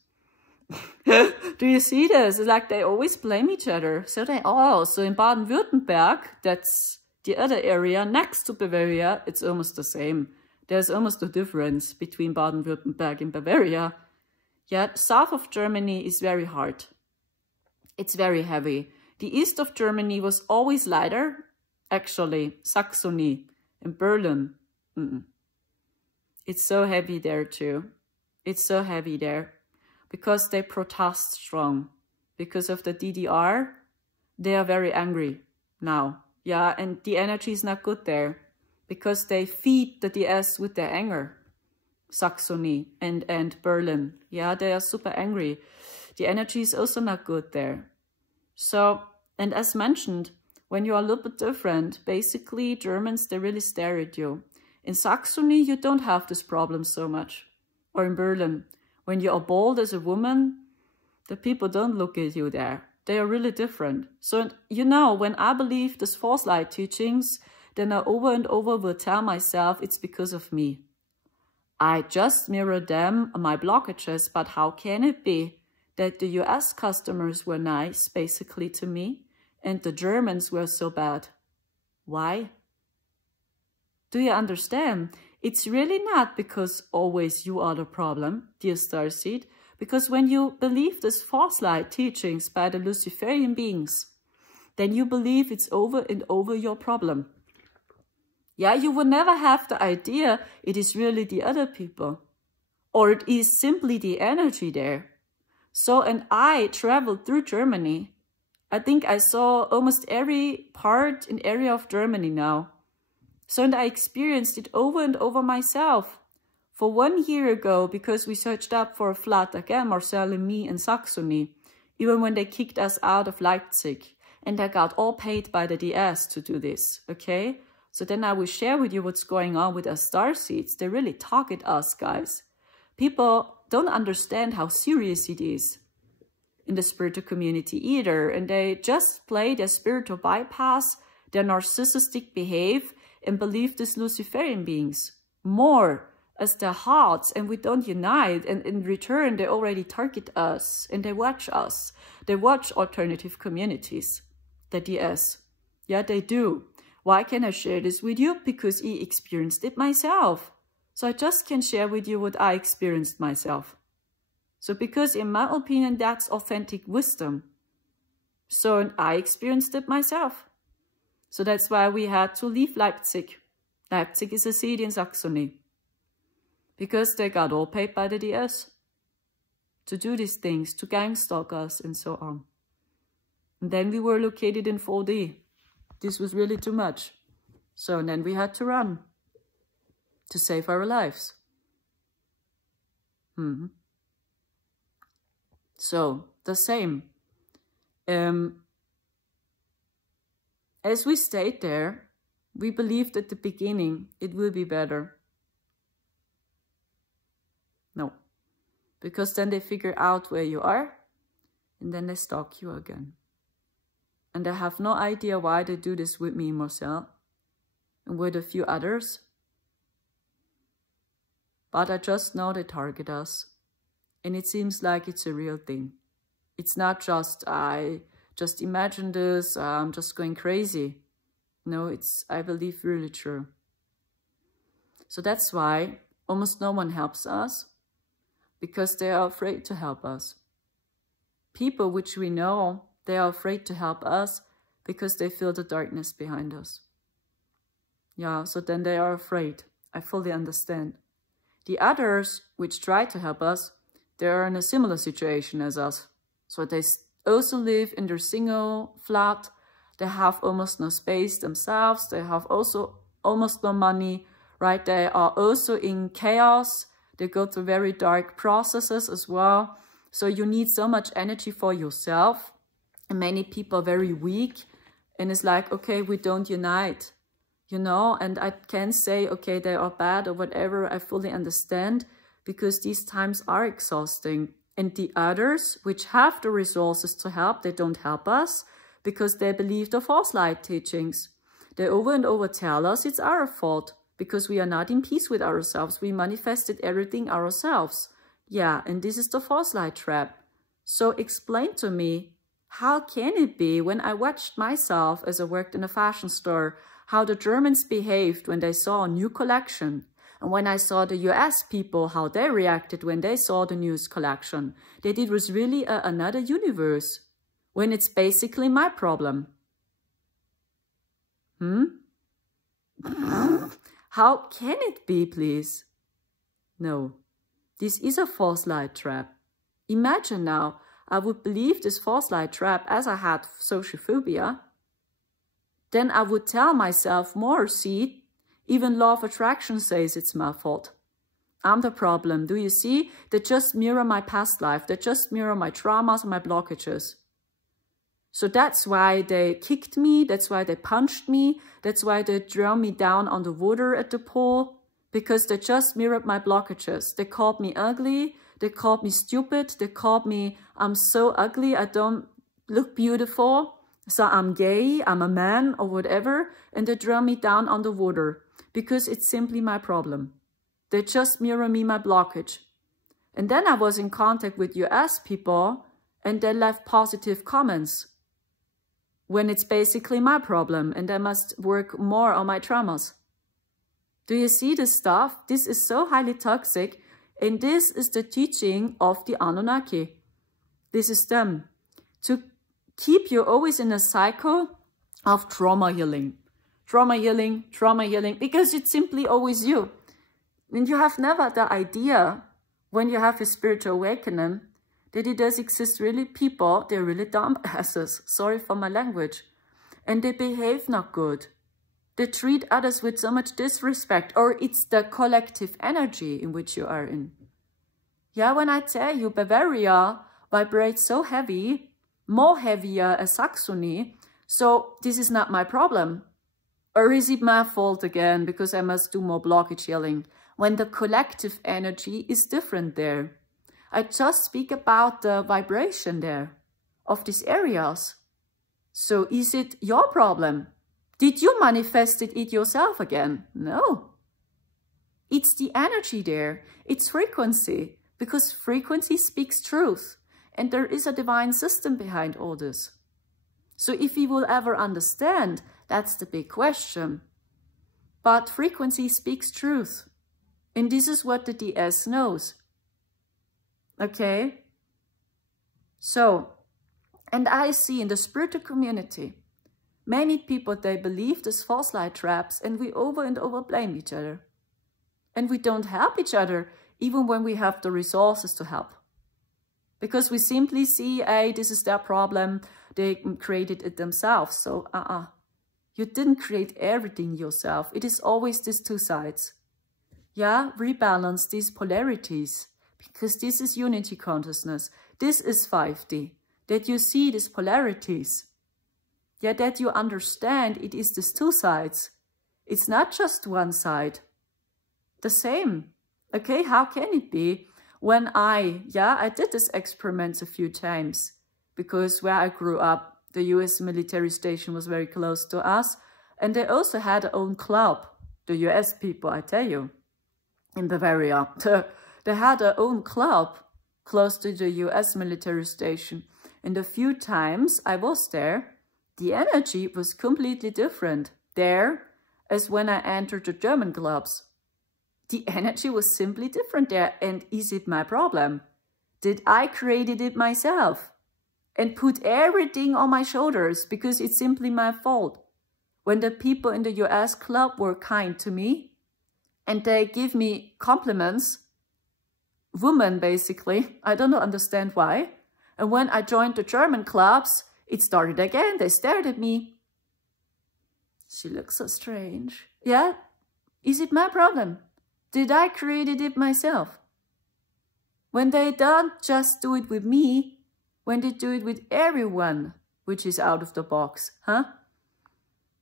Do you see this? It's like they always blame each other. So so in Baden-Württemberg, that's the other area next to Bavaria, it's almost the same. There's almost no difference between Baden-Württemberg and Bavaria. Yet south of Germany is very hard. It's very heavy. The east of Germany was always lighter. Actually, Saxony and Berlin. It's so heavy there too. It's so heavy there. Because they protest strong. Because of the DDR, they are very angry now. Yeah, and the energy is not good there. Because they feed the DS with their anger. Saxony and Berlin. Yeah, they are super angry. The energy is also not good there. So, and as mentioned, when you are a little bit different, basically Germans, they really stare at you. In Saxony, you don't have this problem so much. Or in Berlin. When you are bold as a woman, the people don't look at you there. They are really different. So, you know, when I believe these false light teachings, then I over and over will tell myself it's because of me. I just mirror them, my blockages, but how can it be that the US customers were nice, basically, to me, and the Germans were so bad? Why? Do you understand? It's really not because always you are the problem, dear Starseed, because when you believe these false light teachings by the Luciferian beings, then you believe it's over and over your problem. Yeah, you will never have the idea it is really the other people. or it is simply the energy there. So, and I traveled through Germany. I think I saw almost every part and area of Germany now. So, and I experienced it over and over myself. For 1 year ago, because we searched up for a flat again, Marcel and me in Saxony, even when they kicked us out of Leipzig, and I got all paid by the DS to do this, okay? So then I will share with you what's going on with our star seeds. They really target us, guys. People don't understand how serious it is in the spiritual community either, and they just play their spiritual bypass, their narcissistic behave, and believe these Luciferian beings more as their hearts, and we don't unite, and in return they already target us, and they watch us. They watch alternative communities, the DS. Yeah, they do. Why can I share this with you? Because I experienced it myself. So I just can share with you what I experienced myself. So because in my opinion, that's authentic wisdom. So I experienced it myself. So that's why we had to leave Leipzig. Leipzig is a city in Saxony. Because they got all paid by the DS to do these things, to gang stalk us and so on. And then we were located in 4D. This was really too much. So then we had to run to save our lives. So the same. As we stayed there, we believed at the beginning it will be better. No, because then they figure out where you are and then they stalk you again. And I have no idea why they do this with me and Marcel and with a few others. But I just know they target us. And it seems like it's a real thing. It's not just, I just imagine this, I'm just going crazy. No, it's, I believe, really true. So that's why almost no one helps us, because they are afraid to help us. People which we know, they are afraid to help us because they feel the darkness behind us. Yeah, so then they are afraid. I fully understand. The others which try to help us, they are in a similar situation as us. So they also live in their single flat. They have almost no space themselves. They have also almost no money, right? They are also in chaos. They go through very dark processes as well. So you need so much energy for yourself. And many people are very weak. And it's like, okay, we don't unite, you know? And I can say, okay, they are bad or whatever. I fully understand, because these times are exhausting. And the others, which have the resources to help, they don't help us because they believe the false light teachings. They over and over tell us it's our fault because we are not in peace with ourselves. We manifested everything ourselves. Yeah, and this is the false light trap. So explain to me, how can it be when I watched myself as I worked in a fashion store, how the Germans behaved when they saw a new collection? And when I saw the US people, how they reacted when they saw the newest collection, that it was really another universe, when it's basically my problem. How can it be, please? No, this is a false light trap. Imagine now, I would believe this false light trap as I had social phobia. Then I would tell myself more, see, even law of attraction says it's my fault. I'm the problem. Do you see? They just mirror my past life. They just mirror my traumas and my blockages. So that's why they kicked me. That's why they punched me. That's why they threw me down on the water at the pool. Because they just mirrored my blockages. They called me ugly. They called me stupid. They called me, I'm so ugly. I don't look beautiful. So I'm gay. I'm a man or whatever. And they threw me down on the water. Because it's simply my problem. They just mirror me my blockage. And then I was in contact with US people and they left positive comments when it's basically my problem and I must work more on my traumas. Do you see this stuff? This is so highly toxic, and this is the teaching of the Anunnaki. This is them. To keep you always in a cycle of trauma healing. Trauma healing, because it's simply always you. And you have never the idea when you have a spiritual awakening, that it does exist really people, they're really dumb asses, sorry for my language, and they behave not good. They treat others with so much disrespect, or it's the collective energy in which you are in. Yeah, when I tell you Bavaria vibrates so heavy, more heavier as Saxony, so this is not my problem. Or is it my fault again, because I must do more blockage healing, when the collective energy is different there? I just speak about the vibration there, of these areas. So is it your problem? Did you manifest it yourself again? No. It's the energy there. It's frequency, because frequency speaks truth. And there is a divine system behind all this. So if we will ever understand, that's the big question. But frequency speaks truth. And this is what the DS knows. Okay? So, and I see in the spiritual community, many people, they believe these false light traps, and we over and over blame each other. And we don't help each other, even when we have the resources to help. Because we simply see, hey, this is their problem, they created it themselves. So, you didn't create everything yourself. It is always these two sides. Yeah, rebalance these polarities, because this is unity consciousness. This is 5D, that you see these polarities. Yeah, that you understand it is these two sides. It's not just one side. The same. Okay, how can it be? When I did this experiment a few times, because where I grew up, the US military station was very close to us, and they also had their own club, the US people, I tell you, in Bavaria. They had their own club close to the US military station, and a few times I was there, the energy was completely different there as when I entered the German clubs. The energy was simply different there, and is it my problem? Did I create it myself and put everything on my shoulders because it's simply my fault? When the people in the US club were kind to me and they give me compliments, women basically, I don't understand why. And when I joined the German clubs, it started again. They stared at me. She looks so strange. Yeah, is it my problem? Did I create it myself? When they don't just do it with me, when they do it with everyone, which is out of the box, huh?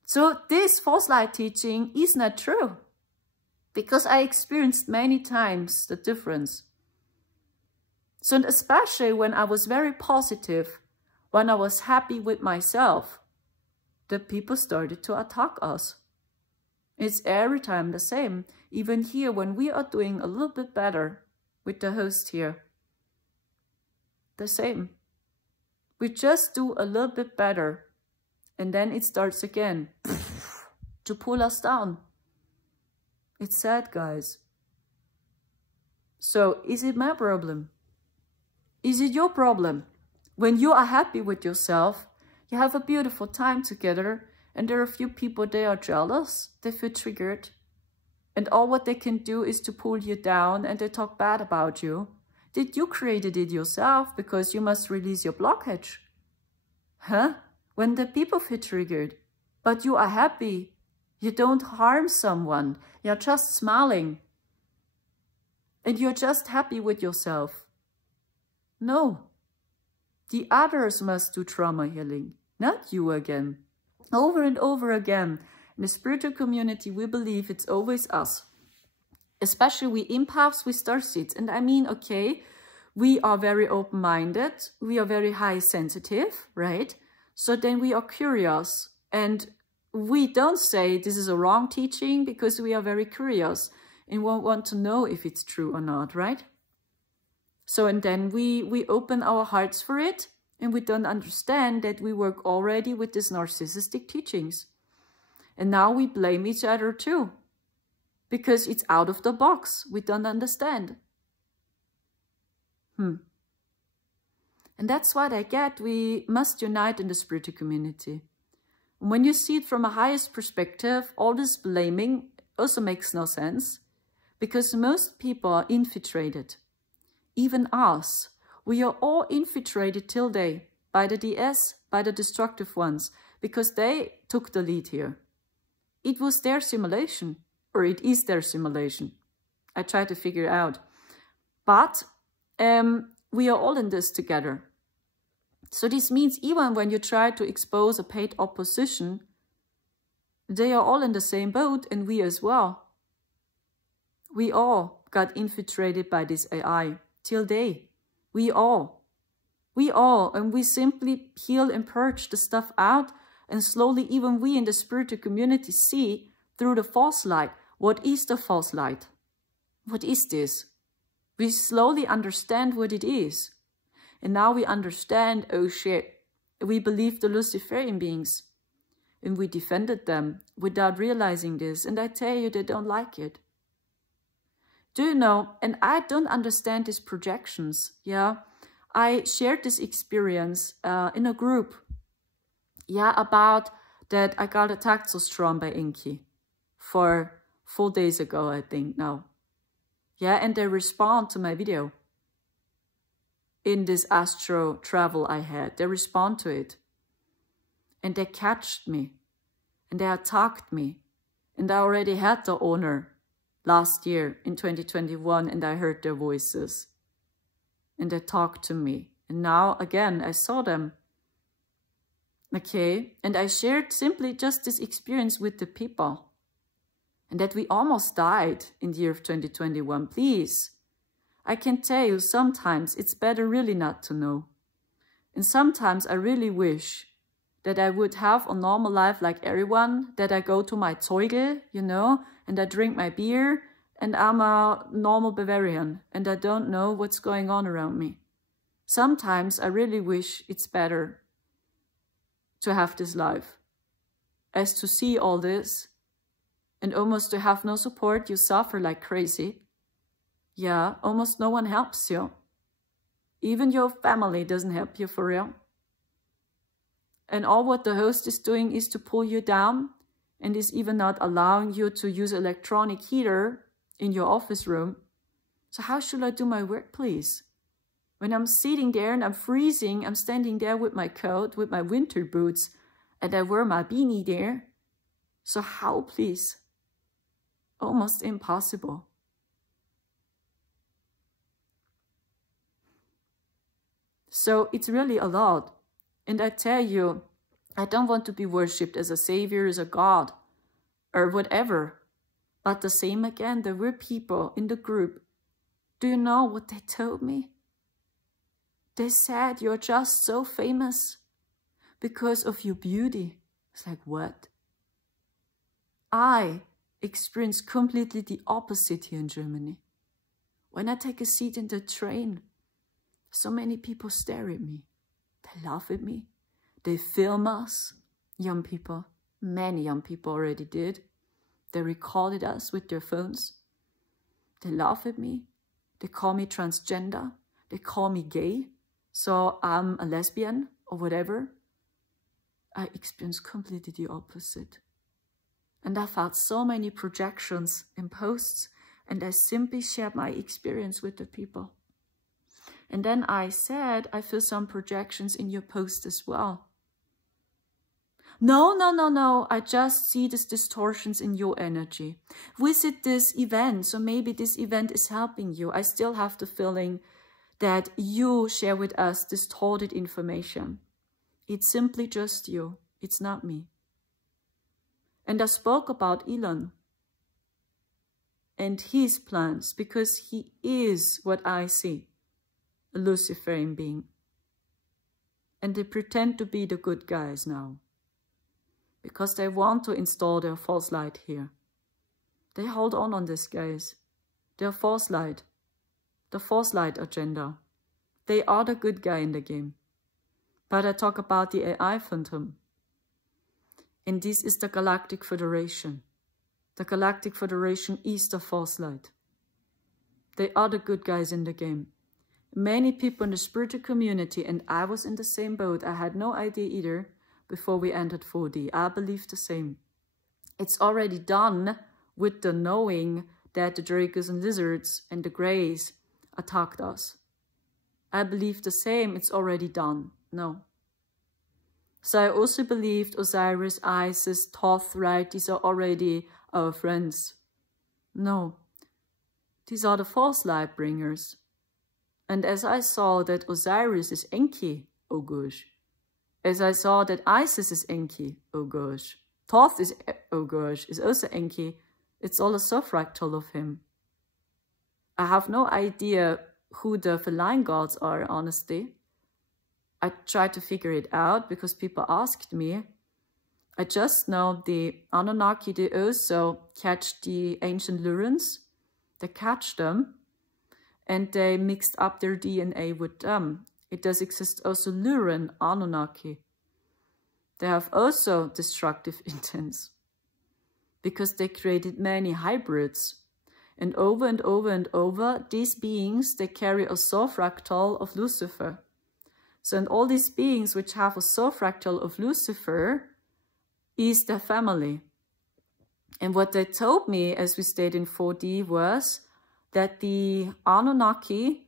So this false light teaching is not true, because I experienced many times the difference. So especially when I was very positive, when I was happy with myself, the people started to attack us. It's every time the same. Even here, when we are doing a little bit better with the host here, the same. We just do a little bit better, and then it starts again to pull us down. It's sad, guys. So, is it my problem? Is it your problem? When you are happy with yourself, you have a beautiful time together, and there are a few people, they are jealous, they feel triggered, and all what they can do is to pull you down, and they talk bad about you. Did you create it yourself because you must release your blockage? Huh? When the people feel triggered, but you are happy, you don't harm someone, you're just smiling, and you're just happy with yourself. No. The others must do trauma healing, not you again. Over and over again. In the spiritual community, we believe it's always us. Especially we empaths, we starseeds. And I mean, okay, we are very open-minded. We are very high sensitive, right? So then we are curious. And we don't say this is a wrong teaching because we are very curious and want to know if it's true or not, right? So, and then we open our hearts for it, and we don't understand that we work already with these narcissistic teachings. And now we blame each other too, because it's out of the box. We don't understand. And that's what I get. We must unite in the spiritual community. And when you see it from a highest perspective, all this blaming also makes no sense, because most people are infiltrated. even us. We are all infiltrated till day by the DS, by the destructive ones, because they took the lead here. It was their simulation, or it is their simulation. I try to figure it out. But we are all in this together. So this means even when you try to expose a paid opposition, they are all in the same boat, and we as well. We all got infiltrated by this AI till day. We all, and we simply heal and purge the stuff out, and slowly even we in the spiritual community see through the false light. What is the false light? What is this? We slowly understand what it is. And now we understand, oh shit, we believe the Luciferian beings. And we defended them without realizing this. And I tell you, they don't like it. Do you know, and I don't understand these projections, yeah? I shared this experience in a group, yeah, about that I got attacked so strong by Inky for 4 days ago, I think now. Yeah, and they respond to my video. In this astro travel I had, they respond to it. And they catched me. And they attacked me. And I already had the honor last year in 2021, and I heard their voices. And they talked to me. And now, again, I saw them. Okay, and I shared simply just this experience with the people. And that we almost died in the year of 2021. Please, I can tell you sometimes it's better really not to know. And sometimes I really wish that I would have a normal life like everyone, that I go to my Zeuge, you know, and I drink my beer, and I'm a normal Bavarian, and I don't know what's going on around me. Sometimes I really wish it's better to have this life, as to see all this, and almost to have no support, you suffer like crazy. Yeah, almost no one helps you. Even your family doesn't help you for real. And all what the host is doing is to pull you down, and is even not allowing you to use electronic heater in your office room. So how should I do my work, please? When I'm sitting there and I'm freezing, I'm standing there with my coat, with my winter boots, and I wear my beanie there. So how, please? Almost impossible. So it's really a lot. And I tell you, I don't want to be worshipped as a savior, as a god, or whatever. But the same again, there were people in the group. Do you know what they told me? They said, you're just so famous because of your beauty. It's like, what? I experience completely the opposite here in Germany. When I take a seat in the train, so many people stare at me. They laugh at me. They film us, young people. Many young people already did. They recorded us with their phones. They laugh at me. They call me transgender. They call me gay. So I'm a lesbian or whatever. I experienced completely the opposite. And I felt so many projections in posts, and I simply shared my experience with the people. And then I said, I feel some projections in your post as well. No, I just see these distortions in your energy. Visit this event, so maybe this event is helping you. I still have the feeling that you share with us distorted information. It's simply just you. It's not me. And I spoke about Elon and his plans, because he is what I see, a Luciferian being. And they pretend to be the good guys now, because they want to install their false light here. They hold on this, guys. Their false light. The false light agenda. They are the good guy in the game. But I talk about the AI phantom. And this is the Galactic Federation. The Galactic Federation is the false light. They are the good guys in the game. Many people in the spiritual community, and I was in the same boat, I had no idea either before we entered 4D. I believe the same. It's already done with the knowing that the Dracos and Lizards and the Greys attacked us. I believe the same, it's already done. No. So I also believed Osiris, Isis, Thoth, right? These are already our friends. No. These are the false light bringers. And as I saw that Osiris is Enki, oh gosh. As I saw that Isis is Enki, oh gosh. Thoth is, oh gosh, is also Enki. It's all a subfractal of him. I have no idea who the feline gods are, honestly. I tried to figure it out because people asked me. I just know the Anunnaki, they also catch the ancient Lurans. They catch them and they mixed up their DNA with them. It does exist also Luran Anunnaki. They have also destructive intents because they created many hybrids. And over and over and over, these beings, they carry a soul fractal of Lucifer. So in all these beings which have a soul fractal of Lucifer is their family. And what they told me as we stayed in 4D was that the Anunnaki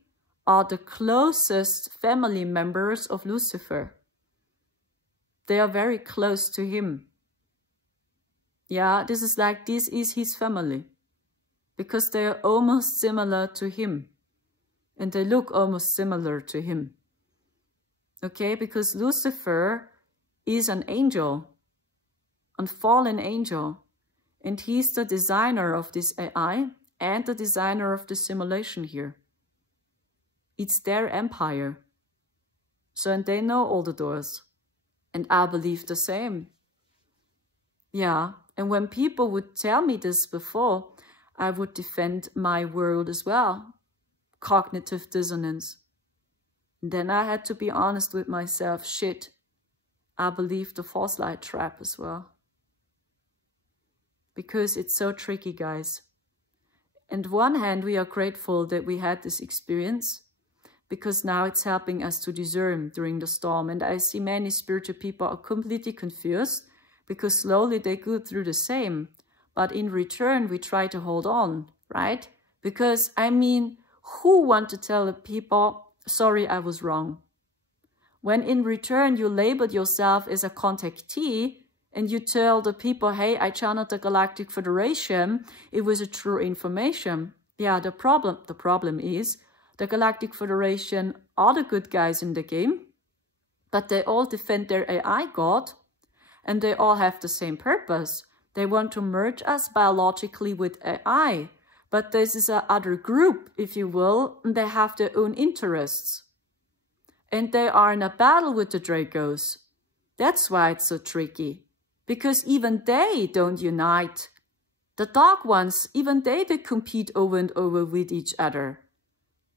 are the closest family members of Lucifer. They are very close to him. Yeah, this is his family. Because they are almost similar to him. And they look almost similar to him. Okay, because Lucifer is an angel, a fallen angel. And he's the designer of this AI and the designer of the simulation here. It's their empire. So, and they know all the doors. And I believe the same. Yeah, and when people would tell me this before, I would defend my world as well. Cognitive dissonance. And then I had to be honest with myself. Shit, I believe the false light trap as well. Because it's so tricky, guys. On one hand, we are grateful that we had this experience, because now it's helping us to discern during the storm. And I see many spiritual people are completely confused, because slowly they go through the same. But in return, we try to hold on, right? Because, I mean, who want to tell the people, sorry, I was wrong? When in return, you labeled yourself as a contactee, and you tell the people, hey, I channeled the Galactic Federation, it was a true information. Yeah, the problem is, the Galactic Federation are the good guys in the game, but they all defend their AI god, and they all have the same purpose. They want to merge us biologically with AI, but this is a other group, if you will, and they have their own interests. And they are in a battle with the Dracos. That's why it's so tricky, because even they don't unite. The dark ones, even they compete over and over with each other.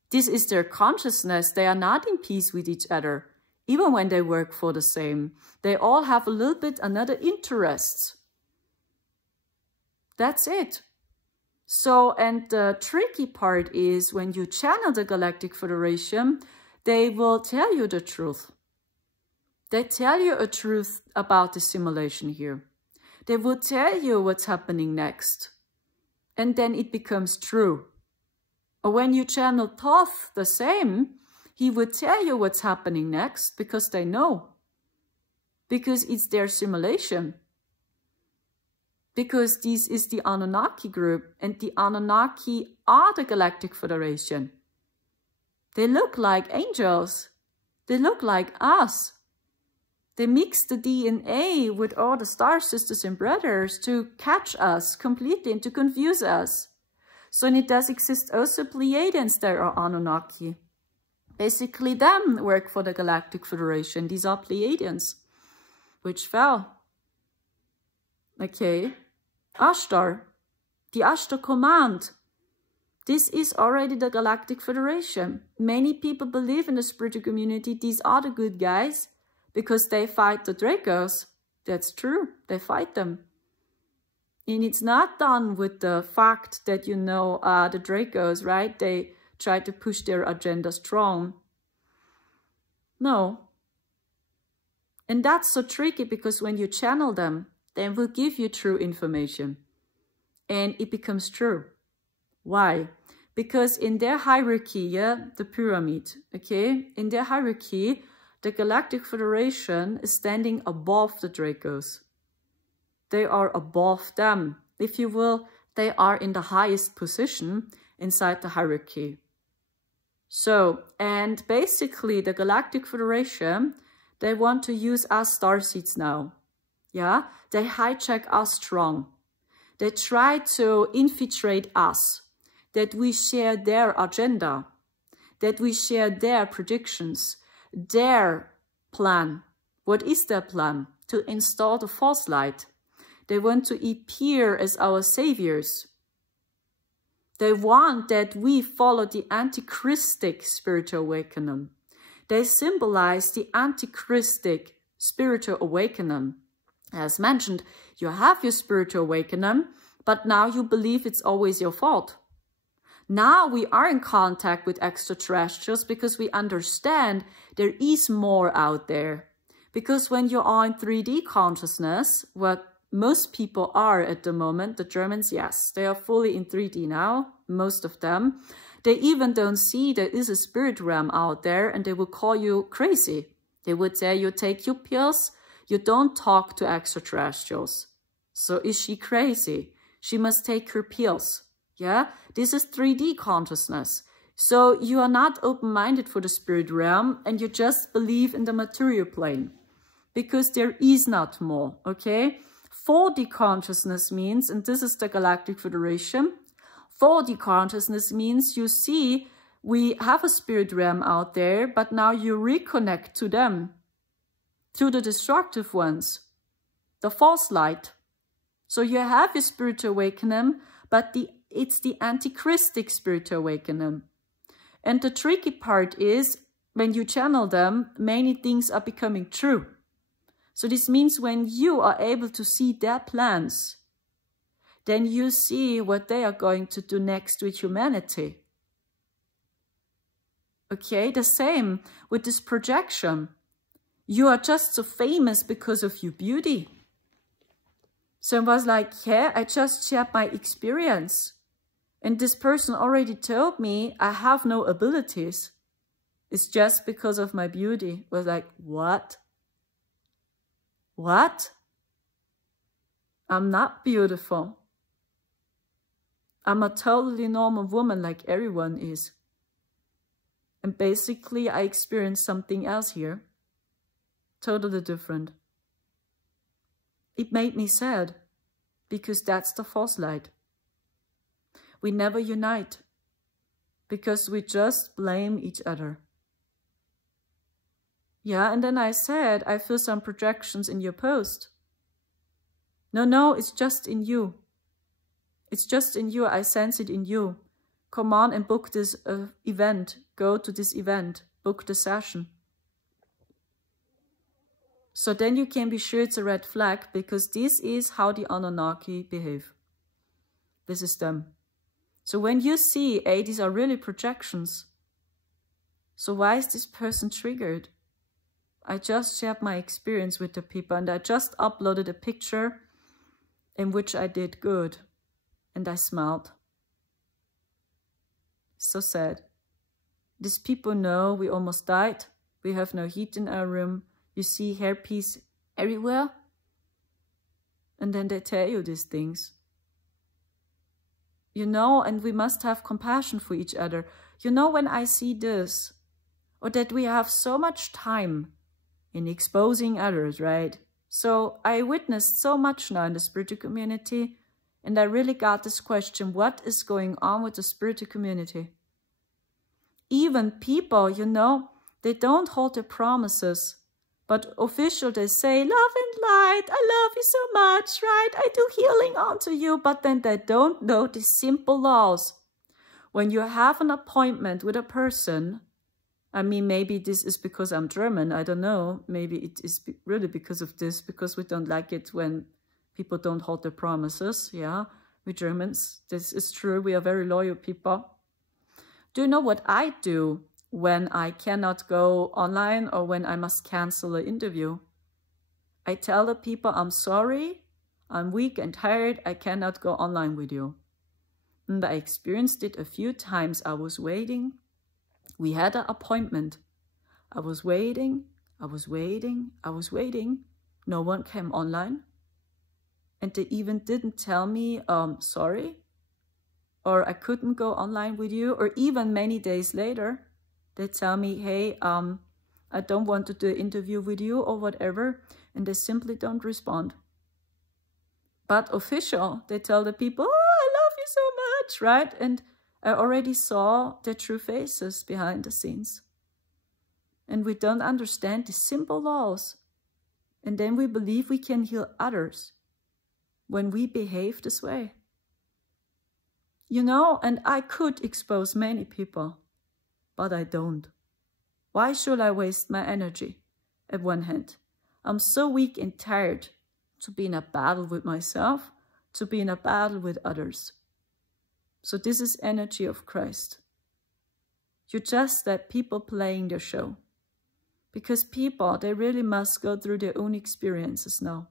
This is their consciousness. They are not in peace with each other, even when they work for the same. They all have a little bit another interests. That's it. So, and the tricky part is when you channel the Galactic Federation, they will tell you the truth. They tell you a truth about the simulation here. They will tell you what's happening next. And then it becomes true. Or when you channel Thoth, the same, he would tell you what's happening next because they know. Because it's their simulation. Because this is the Anunnaki group, and the Anunnaki are the Galactic Federation. They look like angels. They look like us. They mix the DNA with all the star sisters and brothers to catch us completely and to confuse us. So it does exist also Pleiadians that are Anunnaki. Basically them work for the Galactic Federation. These are Pleiadians, which fell. Okay. Ashtar, the Ashtar Command. This is already the Galactic Federation. Many people believe in the spiritual community these are the good guys because they fight the Dracos. That's true, they fight them. And it's not done with the fact that, you know, the Dracos, right? They try to push their agenda strong. No. And that's so tricky because when you channel them, they will give you true information. And it becomes true. Why? Because in their hierarchy, yeah, the pyramid, okay, in their hierarchy, the Galactic Federation is standing above the Dracos. They are above them. If you will, they are in the highest position inside the hierarchy. So, and basically the Galactic Federation, they want to use us starseeds now. Yeah, they hijack us strong. They try to infiltrate us, that we share their agenda, that we share their predictions, their plan. What is their plan? To install the false light. They want to appear as our saviors. They want that we follow the antichristic spiritual awakening. They symbolize the antichristic spiritual awakening. As mentioned, you have your spiritual awakening, but now you believe it's always your fault. Now we are in contact with extraterrestrials because we understand there is more out there. Because when you are in 3D consciousness, what most people are at the moment, the Germans, yes, they are fully in 3D now, most of them. They even don't see there is a spirit realm out there, and they will call you crazy. They would say you take your pills, you don't talk to extraterrestrials. So is she crazy? She must take her pills. Yeah, this is 3D consciousness. So you are not open-minded for the spirit realm, and you just believe in the material plane. Because there is not more, okay? 4D consciousness means, and this is the Galactic Federation, 4D consciousness means you see we have a spirit realm out there, but now you reconnect to them, to the destructive ones, the false light. So you have your spiritual awakening, but it's the antichristic spiritual awakening. And the tricky part is, when you channel them, many things are becoming true. So this means when you are able to see their plans, then you see what they are going to do next with humanity. Okay, the same with this projection. You are just so famous because of your beauty. So I was like, yeah, I just shared my experience. And this person already told me I have no abilities. It's just because of my beauty. I was like, what? What? I'm not beautiful. I'm a totally normal woman like everyone is. And basically I experienced something else here. Totally different. It made me sad, because that's the false light. We never unite, because we just blame each other. Yeah, and then I said, I feel some projections in your post. No, it's just in you. It's just in you, I sense it in you. Come on and book this event. Go to this event. Book the session. So then you can be sure it's a red flag, because this is how the Anunnaki behave. This is them. So when you see, hey, these are really projections. So why is this person triggered? I just shared my experience with the people, and I just uploaded a picture in which I did good. And I smiled. So sad. These people know we almost died. We have no heat in our room. You see hairpiece everywhere. And then they tell you these things. You know, and we must have compassion for each other. You know, when I see this, or that we have so much time in exposing others, right? So I witnessed so much now in the spiritual community, and I really got this question, what is going on with the spiritual community? Even people, you know, they don't hold their promises, but official they say, love and light, I love you so much, right? I do healing onto you, but then they don't know the simple laws. When you have an appointment with a person, I mean, maybe this is because I'm German, I don't know. Maybe it is really because of this, because we don't like it when people don't hold their promises, yeah? We Germans, this is true, we are very loyal people. Do you know what I do when I cannot go online or when I must cancel an interview? I tell the people, I'm sorry, I'm weak and tired, I cannot go online with you. And I experienced it a few times. I was waiting. We had an appointment. I was waiting. I was waiting. I was waiting. No one came online. And they even didn't tell me, sorry, or I couldn't go online with you. Or even many days later, they tell me, hey, I don't want to do an interview with you or whatever. And they simply don't respond. But official, they tell the people, oh, I love you so much, right? And I already saw their true faces behind the scenes. And we don't understand the simple laws. And then we believe we can heal others when we behave this way. You know, and I could expose many people, but I don't. Why should I waste my energy? At one hand, I'm so weak and tired to be in a battle with myself, to be in a battle with others. So this is energy of Christ. You just let people playing their show. Because people, they really must go through their own experiences now.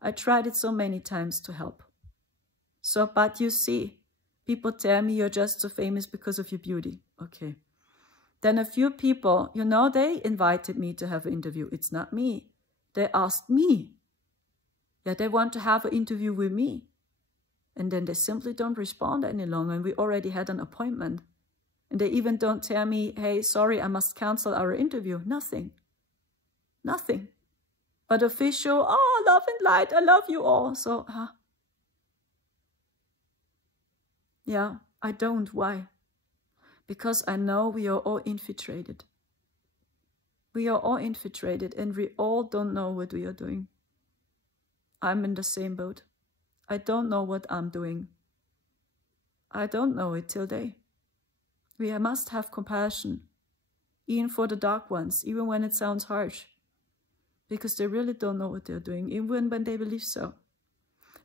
I tried it so many times to help. So, but you see, people tell me you're just so famous because of your beauty. Okay. Then a few people, you know, they invited me to have an interview. It's not me. They asked me. Yeah, they want to have an interview with me. And then they simply don't respond any longer. And we already had an appointment. And they even don't tell me, hey, sorry, I must cancel our interview. Nothing. Nothing. But official, oh, love and light, I love you all. So, yeah, I don't. Why? Because I know we are all infiltrated. We are all infiltrated and we all don't know what we are doing. I'm in the same boat. I don't know what I'm doing. I don't know it till day. We must have compassion, even for the dark ones, even when it sounds harsh, because they really don't know what they're doing, even when they believe so.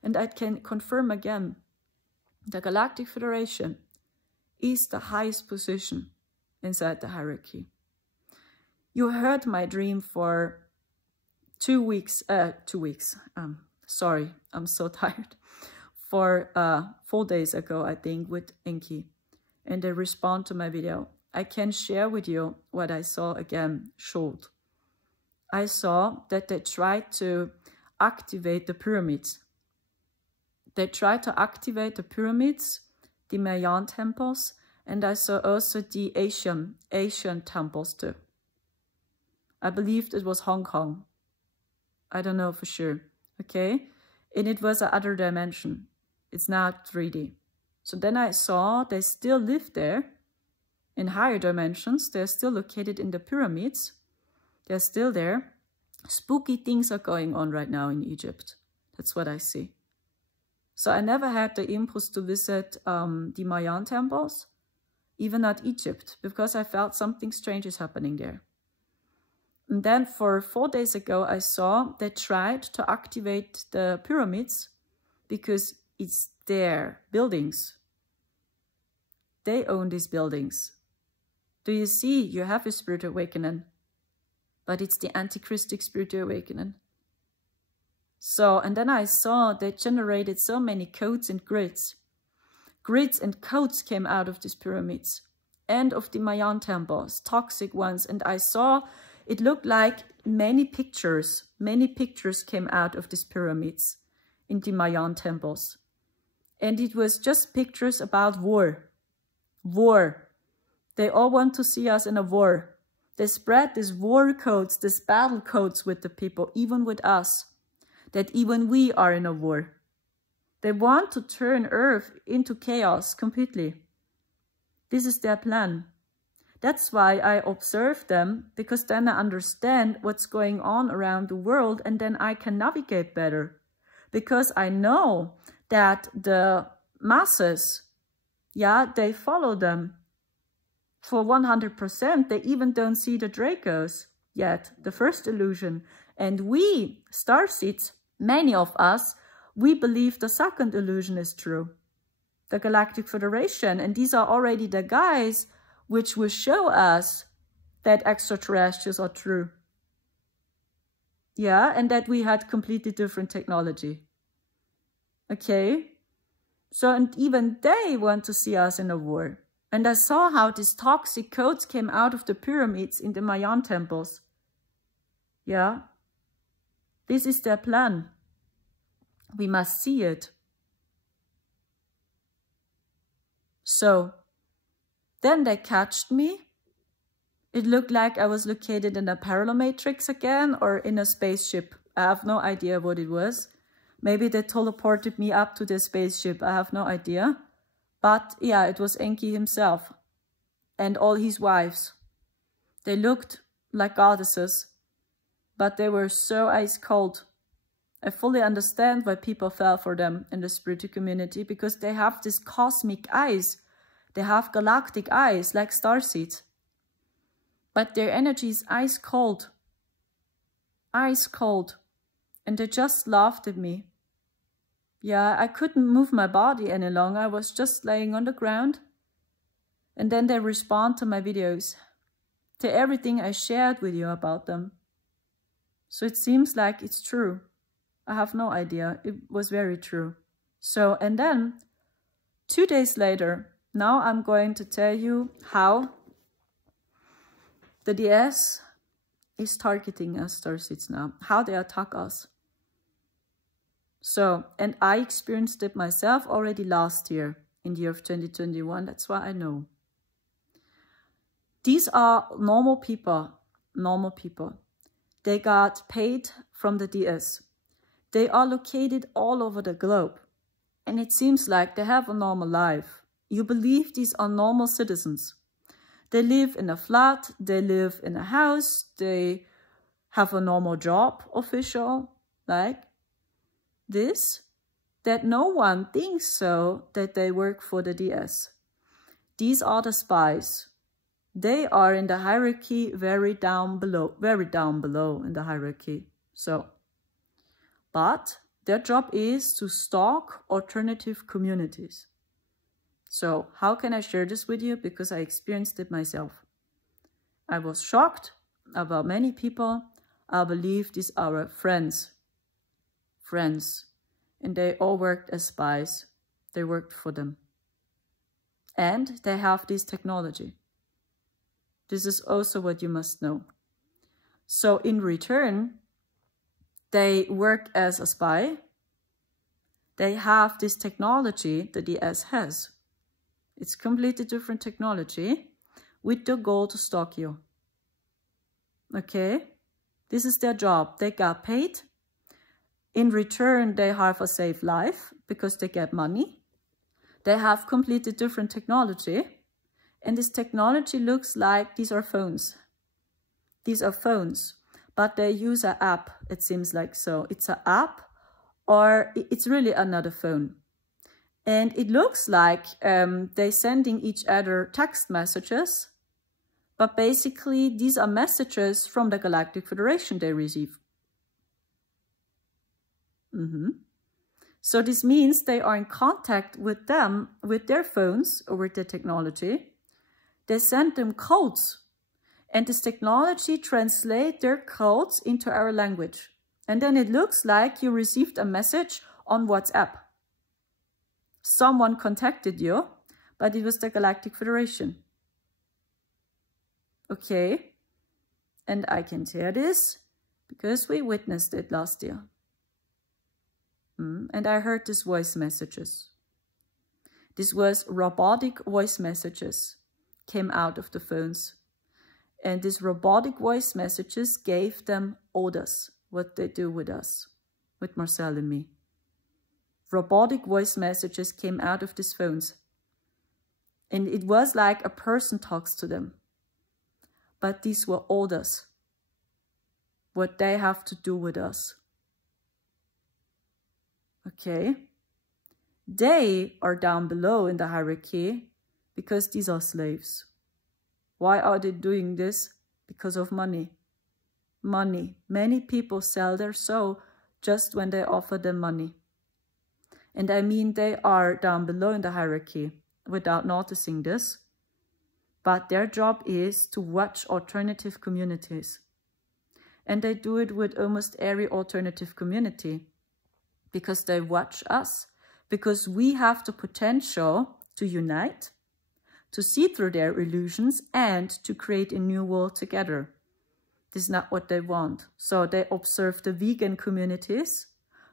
And I can confirm again, the Galactic Federation is the highest position inside the hierarchy. You heard my dream for 2 weeks, sorry, I'm so tired, for 4 days ago, I think, with Enki. And they respond to my video. I can share with you what I saw again, short. I saw that they tried to activate the pyramids. They tried to activate the pyramids, the Mayan temples, and I saw also the Asian temples too. I believed it was Hong Kong. I don't know for sure, okay? And it was another dimension. It's not 3D. So then I saw they still live there in higher dimensions. They're still located in the pyramids. They're still there. Spooky things are going on right now in Egypt. That's what I see. So I never had the impulse to visit the Mayan temples, even not Egypt, because I felt something strange is happening there. And then for 4 days ago, I saw they tried to activate the pyramids because it's their buildings. They own these buildings. Do you see? You have a spiritual awakening, but it's the anti-Christic spiritual awakening. So, and then I saw they generated so many codes and grids. Grids and codes came out of these pyramids and of the Mayan temples, toxic ones. And I saw it looked like many pictures came out of these pyramids in the Mayan temples. And it was just pictures about war. War. They all want to see us in a war. They spread these war codes, these battle codes with the people, even with us, that even we are in a war. They want to turn Earth into chaos completely. This is their plan. That's why I observe them, because then I understand what's going on around the world and then I can navigate better. Because I know that the masses, yeah, they follow them for 100%. They even don't see the Dracos yet, the first illusion. And we, starseeds, many of us, we believe the second illusion is true. The Galactic Federation. And these are already the guys which will show us that extraterrestrials are true. Yeah, and that we had completely different technology. Okay? So, and even they want to see us in a war. And I saw how these toxic codes came out of the pyramids in the Mayan temples. Yeah. This is their plan. We must see it. So, then they catched me. It looked like I was located in a parallel matrix again or in a spaceship. I have no idea what it was. Maybe they teleported me up to the spaceship. I have no idea. But yeah, it was Enki himself and all his wives. They looked like goddesses, but they were so ice cold. I fully understand why people fell for them in the spiritual community, because they have this cosmic eyes. They have galactic eyes like starseeds. But their energy is ice cold. Ice cold. And they just laughed at me. Yeah, I couldn't move my body any longer. I was just laying on the ground. And then they respond to my videos, to everything I shared with you about them. So it seems like it's true. I have no idea. It was very true. So, and then 2 days later, now I'm going to tell you how the DS is targeting us starseeds now, how they attack us. So, and I experienced it myself already last year, in the year of 2021, that's why I know. These are normal people. They got paid from the DS. They are located all over the globe. And it seems like they have a normal life. You believe these are normal citizens. They live in a flat, they live in a house, they have a normal job, official, like this, that no one thinks so that they work for the DS. These are the spies. They are in the hierarchy very down below in the hierarchy. So, but their job is to stalk alternative communities. So how can I share this with you? Because I experienced it myself. I was shocked about many people. I believe these are our friends. And they all worked as spies. They worked for them. And they have this technology. This is also what you must know. So in return, they work as a spy. They have this technology the DS has. It's completely different technology with the goal to stalk you. Okay? This is their job. They got paid. In return, they have a safe life because they get money. They have completely different technology. And this technology looks like these are phones. These are phones. But they use an app, it seems like so. It's an app or it's really another phone. And it looks like they're sending each other text messages. But basically, these are messages from the Galactic Federation they receive. So this means they are in contact with them, with their phones or with their technology. They send them codes. And this technology translates their codes into our language. And then it looks like you received a message on WhatsApp. Someone contacted you, but it was the Galactic Federation. Okay. And I can share this because we witnessed it last year. And I heard these voice messages. This was robotic voice messages came out of the phones. And these robotic voice messages gave them orders, what they do with us, with Marcel and me. Robotic voice messages came out of these phones. And it was like a person talks to them. But these were orders, what they have to do with us. Okay? They are down below in the hierarchy because these are slaves. Why are they doing this? Because of money. Money. Many people sell their soul just when they offer them money. And I mean, they are down below in the hierarchy without noticing this. But their job is to watch alternative communities. And they do it with almost every alternative community. Because they watch us, because we have the potential to unite, to see through their illusions, and to create a new world together. This is not what they want. So they observe the vegan communities,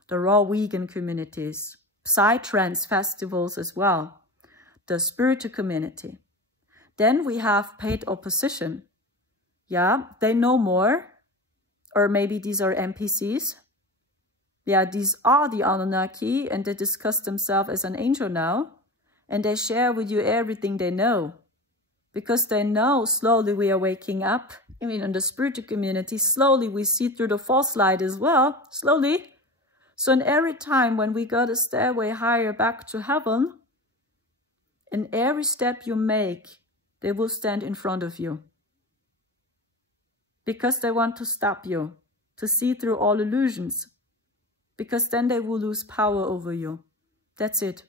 the raw vegan communities, psytrance festivals as well, the spiritual community. Then we have paid opposition. Yeah, they know more, or maybe these are NPCs. Yeah, these are the Anunnaki, and they discuss themselves as an angel now, and they share with you everything they know, because they know slowly we are waking up. I mean, in the spiritual community, slowly we see through the false light as well, slowly. So in every time when we go the stairway higher back to heaven, in every step you make, they will stand in front of you. Because they want to stop you, to see through all illusions. Because then they will lose power over you. That's it.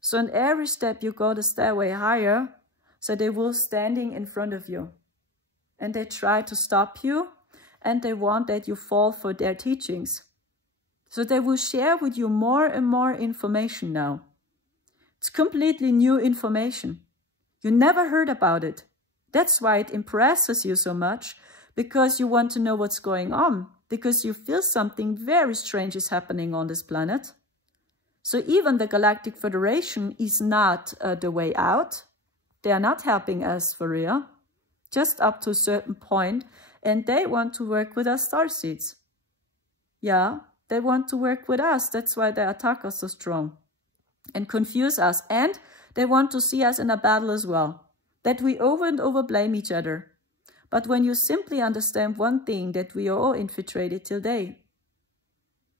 So in every step you go the stairway higher, so they will standing in front of you. And they try to stop you, and they want that you fall for their teachings. So they will share with you more and more information now. It's completely new information. You never heard about it. That's why it impresses you so much, because you want to know what's going on, because you feel something very strange is happening on this planet. So even the Galactic Federation is not the way out. They are not helping us for real, just up to a certain point, and they want to work with us starseeds. Yeah, they want to work with us. That's why they attack us so strong and confuse us, and they want to see us in a battle as well, that we over and over blame each other. But when you simply understand one thing, that we are all infiltrated till day.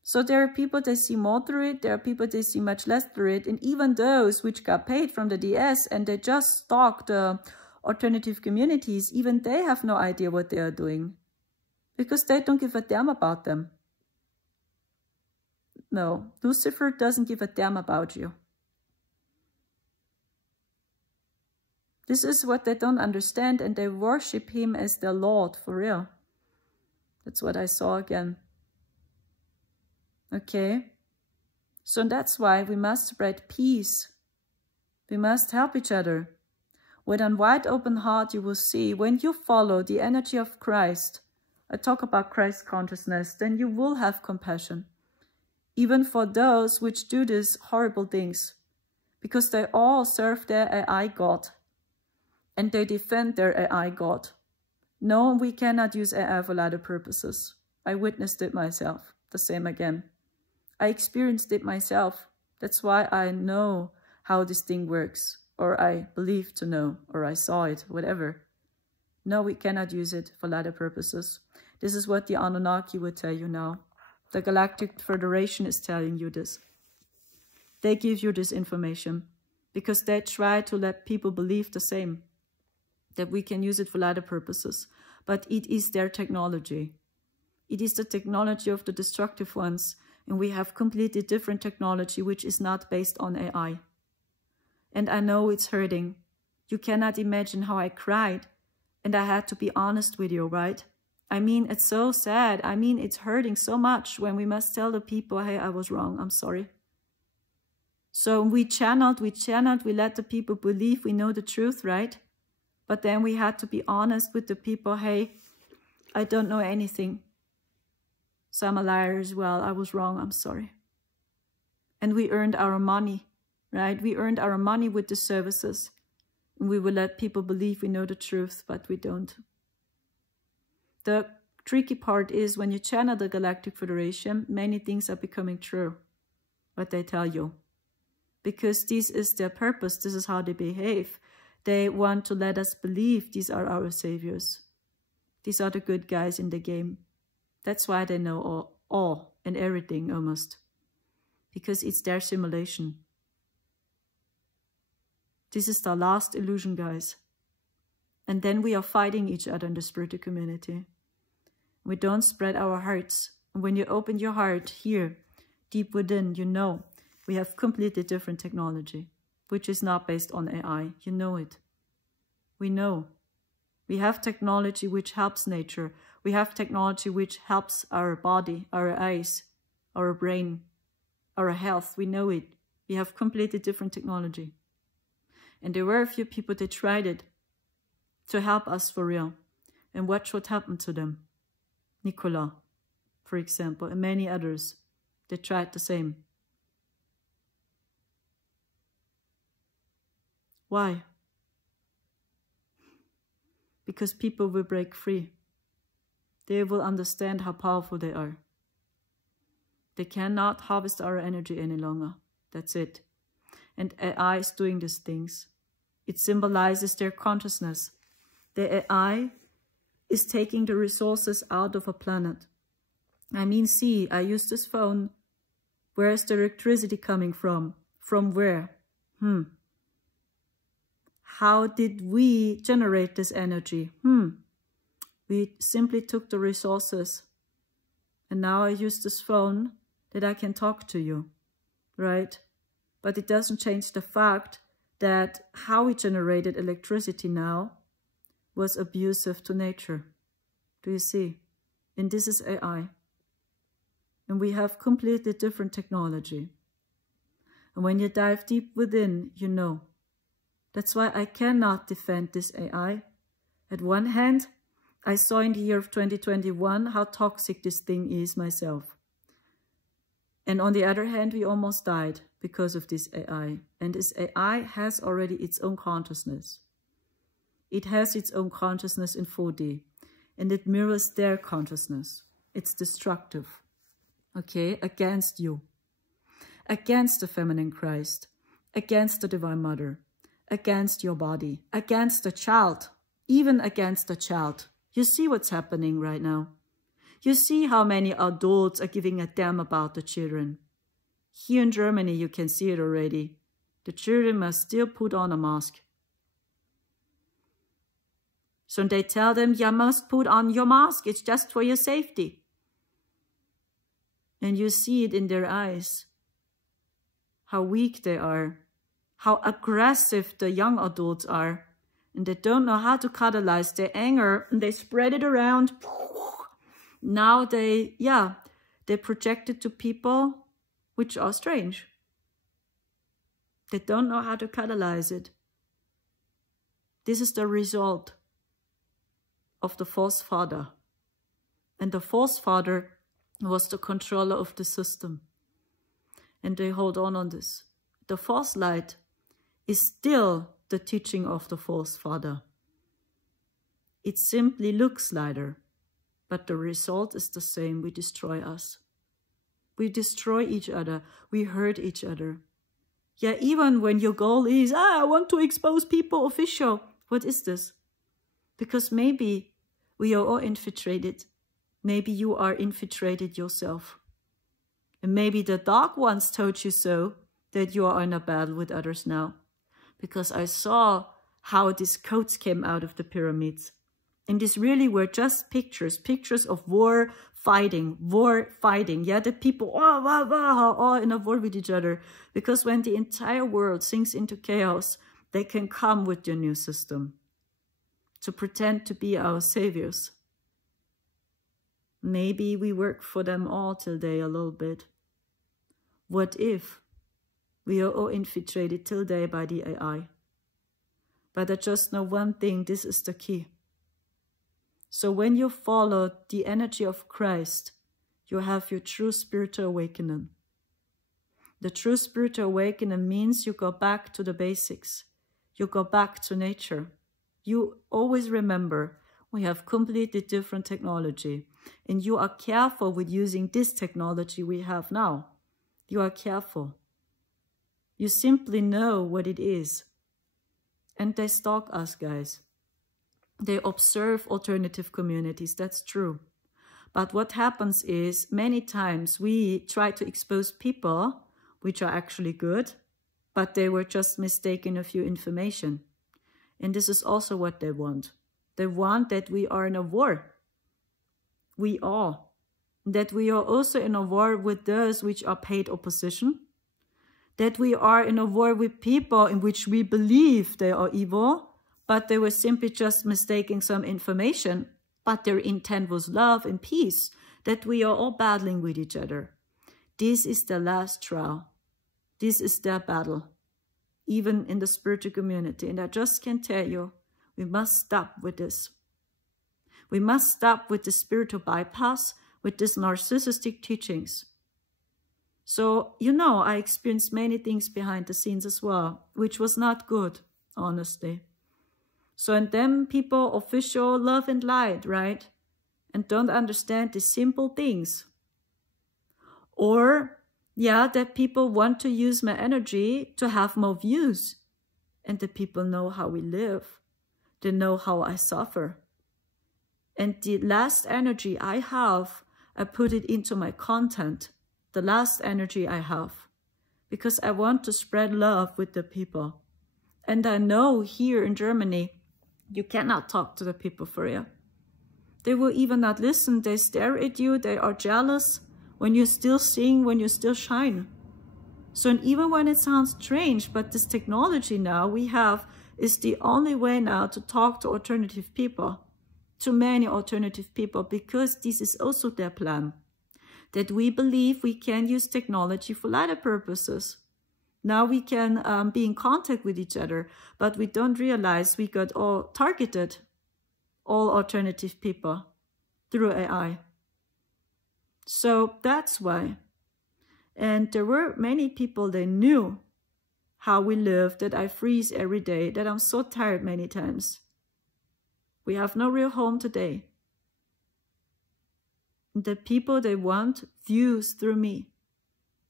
So there are people that see more through it, there are people that see much less through it, and even those which got paid from the DS and they just stalk the alternative communities, even they have no idea what they are doing, because they don't give a damn about them. No, Lucifer doesn't give a damn about you. This is what they don't understand, and they worship him as their Lord, for real. That's what I saw again. Okay? So that's why we must spread peace. We must help each other. With a wide open heart, you will see, when you follow the energy of Christ, I talk about Christ consciousness, then you will have compassion. Even for those which do these horrible things, because they all serve their AI God, and they defend their AI God. No, we cannot use AI for other purposes. I witnessed it myself, the same again. I experienced it myself. That's why I know how this thing works, or I believe to know, or I saw it, whatever. No, we cannot use it for other purposes. This is what the Anunnaki would tell you now. The Galactic Federation is telling you this. They give you this information because they try to let people believe the same, that we can use it for other purposes. But it is their technology. It is the technology of the destructive ones, and we have completely different technology which is not based on AI. And I know it's hurting. You cannot imagine how I cried, and I had to be honest with you, right? I mean, it's so sad. I mean, it's hurting so much when we must tell the people, hey, I was wrong, I'm sorry. So we channeled, we let the people believe we know the truth, right? But then we had to be honest with the people, hey, I don't know anything. So I'm a liar as well, I was wrong, I'm sorry. And we earned our money, right? We earned our money with the services. And we will let people believe we know the truth, but we don't. The tricky part is when you channel the Galactic Federation, many things are becoming true, what they tell you. Because this is their purpose, this is how they behave. They want to let us believe these are our saviors. These are the good guys in the game. That's why they know all and everything almost. Because it's their simulation. This is the last illusion, guys. And then we are fighting each other in the spiritual community. We don't spread our hearts. And when you open your heart here, deep within, you know we have completely different technology, which is not based on AI. You know it. We know. We have technology which helps nature. We have technology which helps our body, our eyes, our brain. our health. We know it. We have completely different technology. And there were a few people that tried it to help us for real. And watch what happened to them. Nicola, for example, and many others. They tried the same. Why? Because people will break free. They will understand how powerful they are. They cannot harvest our energy any longer. That's it. And AI is doing these things. It symbolizes their consciousness. The AI is taking the resources out of a planet. I mean, see, I use this phone. Where is the electricity coming from? From where? How did we generate this energy? We simply took the resources. And now I use this phone that I can talk to you, right? But it doesn't change the fact that how we generated electricity now was abusive to nature. Do you see? And this is AI. And we have completely different technology. And when you dive deep within, you know. That's why I cannot defend this AI. At one hand, I saw in the year of 2021 how toxic this thing is myself. And on the other hand, we almost died because of this AI. And this AI has already its own consciousness. It has its own consciousness in 4D. And it mirrors their consciousness. It's destructive. Okay? Against you. Against the feminine Christ. Against the Divine Mother. Against your body. Against the child. Even against the child. You see what's happening right now. You see how many adults are giving a damn about the children. Here in Germany, you can see it already. The children must still put on a mask. So they tell them, you must put on your mask. It's just for your safety. And you see it in their eyes. How weak they are. How aggressive the young adults are. And they don't know how to catalyze their anger. And they spread it around. Now they project it to people which are strange. They don't know how to catalyze it. This is the result of the false father. And the false father was the controller of the system. And they hold on this. The false light is still the teaching of the false father. It simply looks lighter. But the result is the same. We destroy us. We destroy each other. We hurt each other. Yeah, even when your goal is, I want to expose people official. What is this? Because maybe we are all infiltrated. Maybe you are infiltrated yourself. And maybe the dark ones told you so, that you are in a battle with others now. Because I saw how these codes came out of the pyramids. And these really were just pictures of war fighting. Yeah, the people are all in a war with each other. Because when the entire world sinks into chaos, they can come with your new system to pretend to be our saviors. Maybe we work for them all today a little bit. What if we are all infiltrated today by the AI? But I just know one thing, this is the key. So when you follow the energy of Christ, you have your true spiritual awakening. The true spiritual awakening means you go back to the basics. You go back to nature. You always remember we have completely different technology. And you are careful with using this technology we have now. You are careful. You simply know what it is. And they stalk us, guys. They observe alternative communities, that's true. But what happens is, many times we try to expose people which are actually good, but they were just mistaken a few information. And this is also what they want. They want that we are in a war. We are. That we are also in a war with those which are paid opposition. That we are in a war with people in which we believe they are evil, but they were simply just mistaking some information, but their intent was love and peace, that we are all battling with each other. This is their last trial. This is their battle, even in the spiritual community. And I just can tell you, we must stop with this. We must stop with the spiritual bypass, with these narcissistic teachings. So, you know, I experienced many things behind the scenes as well, which was not good, honestly. So, and then people official love and light, right? And don't understand the simple things. Or, yeah, that people want to use my energy to have more views. And the people know how we live. They know how I suffer. And the last energy I have, I put it into my content. The last energy I have. Because I want to spread love with the people. And I know here in Germany, you cannot talk to the people for real. They will even not listen. They stare at you. They are jealous when you still sing, when you still shine. So and even when it sounds strange, but this technology now we have is the only way now to talk to alternative people, to many alternative people, because this is also their plan. That we believe we can use technology for lighter purposes. Now we can be in contact with each other, but we don't realize we got all targeted, all alternative people, through AI. So that's why. And there were many people, they knew how we live, that I freeze every day, that I'm so tired many times. We have no real home today. The people, they want views through me.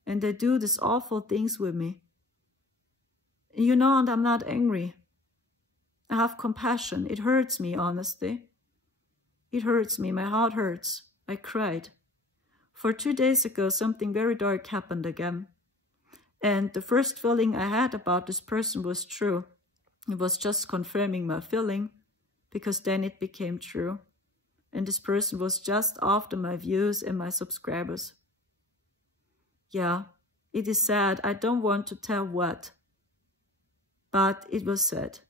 And they do these awful things with me. You know, and I'm not angry. I have compassion. It hurts me, honestly. It hurts me. My heart hurts. I cried. For 2 days ago, something very dark happened again. And the first feeling I had about this person was true. It was just confirming my feeling, because then it became true. And this person was just after my views and my subscribers. Yeah, it is sad. I don't want to tell what. But it was sad.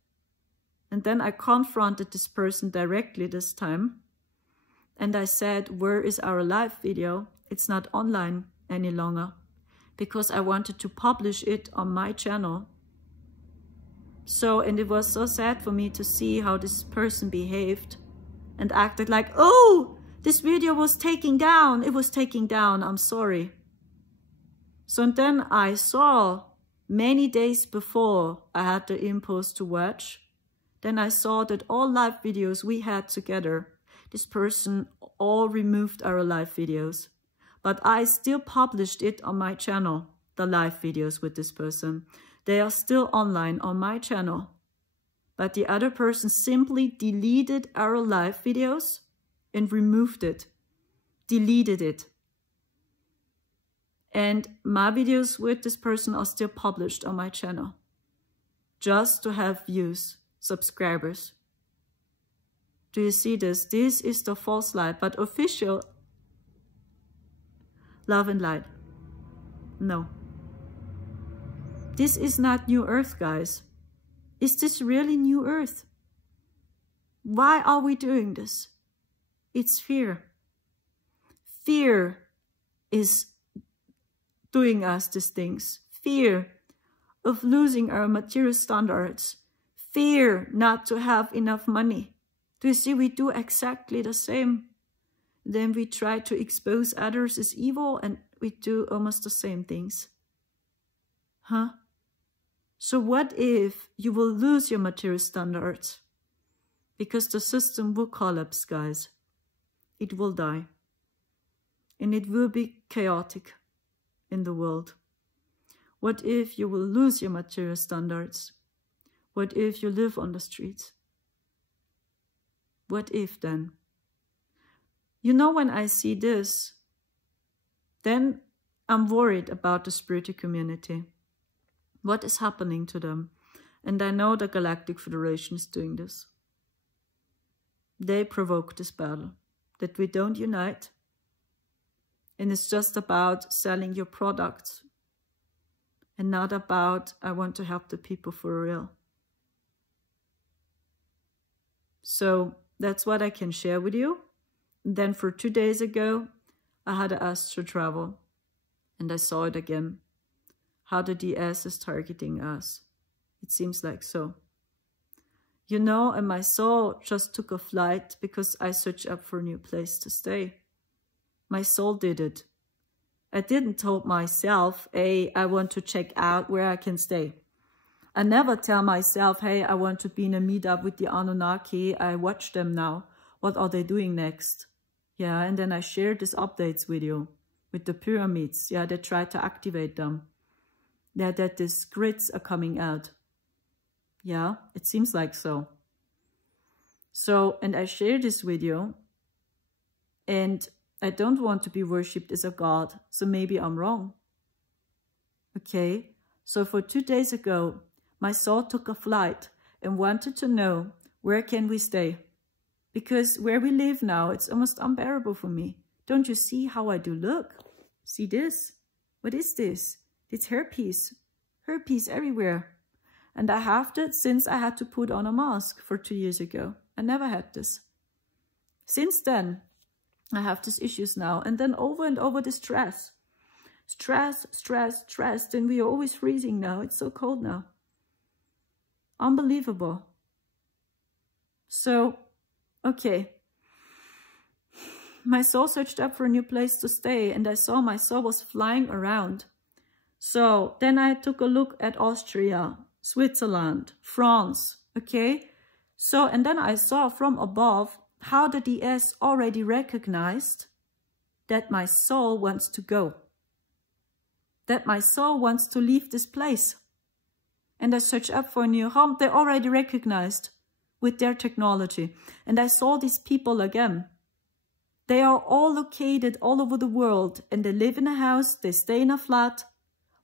And then I confronted this person directly this time. And I said, where is our live video? It's not online any longer. Because I wanted to publish it on my channel. So, and it was so sad for me to see how this person behaved. And acted like, oh, this video was taken down. It was taken down. I'm sorry. So and then I saw many days before I had the impulse to watch. Then I saw that all live videos we had together, this person all removed our live videos. But I still published it on my channel, the live videos with this person. They are still online on my channel. But the other person simply deleted our live videos and removed it. Deleted it. And my videos with this person are still published on my channel. Just to have views, subscribers. Do you see this? This is the false light, but official love and light. No. This is not New Earth, guys. Is this really New Earth? Why are we doing this? It's fear. Fear is doing us these things. Fear of losing our material standards. Fear not to have enough money. Do you see, we do exactly the same. Then we try to expose others as evil and we do almost the same things. Huh? So what if you will lose your material standards? Because the system will collapse, guys. It will die. And it will be chaotic in the world. What if you will lose your material standards? What if you live on the streets? What if then? You know, when I see this, then I'm worried about the spiritual community. What is happening to them? And I know the Galactic Federation is doing this. They provoke this battle, that we don't unite. And it's just about selling your products. And not about, I want to help the people for real. So that's what I can share with you. And then for 2 days ago, I had an astral travel. And I saw it again. How the DS is targeting us. It seems like so. You know, and my soul just took a flight because I searched up for a new place to stay. My soul did it. I didn't tell myself, hey, I want to check out where I can stay. I never tell myself, hey, I want to be in a meetup with the Anunnaki. I watch them now. What are they doing next? Yeah, and then I share this updates video with the pyramids. Yeah, they try to activate them. Yeah, that these grids are coming out. Yeah, it seems like so. So, and I share this video, and I don't want to be worshipped as a god, so maybe I'm wrong. Okay, so for 2 days ago, my soul took a flight and wanted to know, where can we stay? Because where we live now, it's almost unbearable for me. Don't you see how I do look? See this? What is this? It's herpes. Herpes everywhere. And I have that since I had to put on a mask for 2 years ago. I never had this. Since then, I have these issues now. And then over and over the stress. Stress, stress, stress. And we are always freezing now. It's so cold now. Unbelievable. So, okay. My soul searched up for a new place to stay, and I saw my soul was flying around. So then I took a look at Austria, Switzerland, France, okay? So, and then I saw from above how the DS already recognized that my soul wants to go. That my soul wants to leave this place. And I searched up for a new home. They already recognized with their technology. And I saw these people again. They are all located all over the world, and they live in a house, they stay in a flat,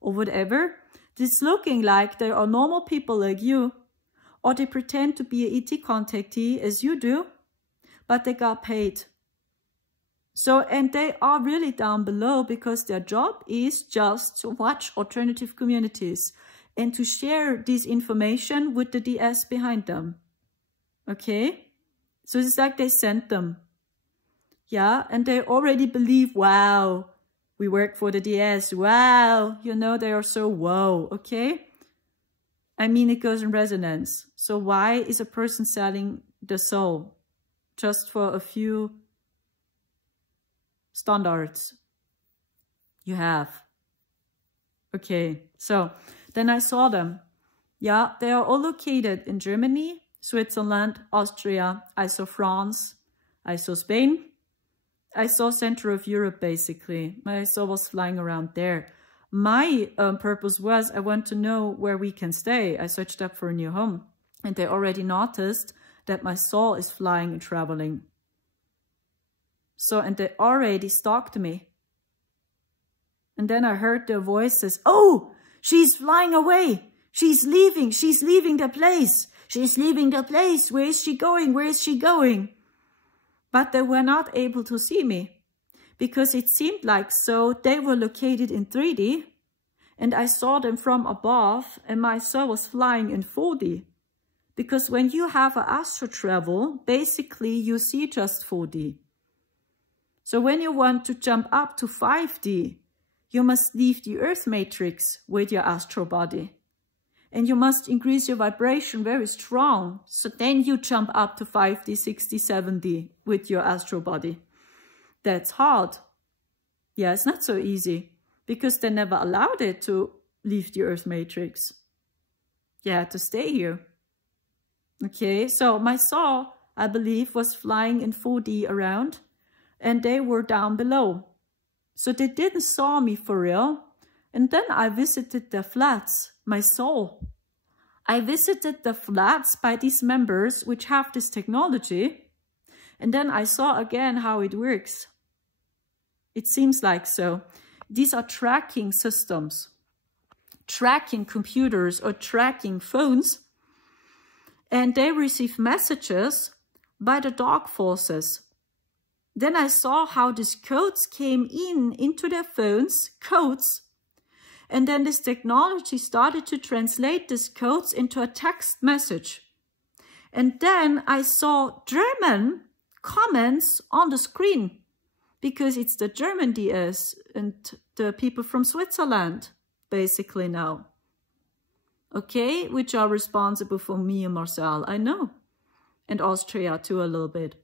or whatever. It's looking like they are normal people like you, or they pretend to be an ET contactee as you do, but they got paid. So, and they are really down below because their job is just to watch alternative communities and to share this information with the DS behind them. Okay? So it's like they sent them. Yeah, and they already believe, wow, we work for the DS. Wow, you know, they are so wow, okay? I mean, it goes in resonance. So why is a person selling the soul? Just for a few standards you have. Okay, so then I saw them. Yeah, they are all located in Germany, Switzerland, Austria. I saw France. I saw Spain. I saw Central of Europe, basically. My soul was flying around there. My purpose was I want to know where we can stay. I searched up for a new home. And they already noticed that my soul is flying and traveling. So, and they already stalked me. And then I heard their voices. Oh, she's flying away. She's leaving the place. She's leaving the place. Where is she going? Where is she going? But they were not able to see me because it seemed like so they were located in 3D and I saw them from above and my soul was flying in 4D. Because when you have an astral travel, basically you see just 4D. So when you want to jump up to 5D, you must leave the Earth matrix with your astral body. And you must increase your vibration very strong. So then you jump up to 5D, 6D, 7D with your astral body. That's hard. Yeah, it's not so easy. Because they never allowed it to leave the Earth matrix. You had to stay here. Okay, so my soul, I believe, was flying in 4D around. And they were down below. So they didn't saw me for real. And then I visited their flats, my soul. I visited the flats by these members which have this technology. And then I saw again how it works. It seems like so. These are tracking systems, tracking computers or tracking phones. And they receive messages by the dark forces. Then I saw how these codes came into their phones, codes. And then this technology started to translate these codes into a text message. And then I saw German comments on the screen. because it's the German DS and the people from Switzerland, basically now. Okay, which are responsible for me and Marcel, I know. And Austria too, a little bit.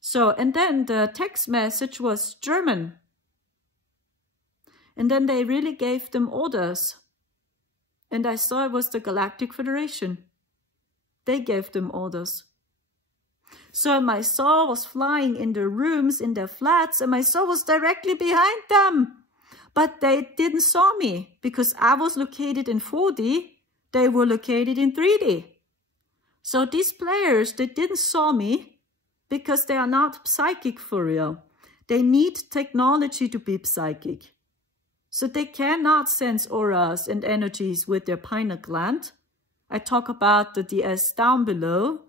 So, and then the text message was German. And then they really gave them orders. And I saw it was the Galactic Federation. They gave them orders. So my soul was flying in the rooms, in their flats, and my soul was directly behind them. But they didn't saw me because I was located in 4D. They were located in 3D. So these players, they didn't saw me because they are not psychic for real. They need technology to be psychic. So they cannot sense auras and energies with their pineal gland. I talk about the DS down below.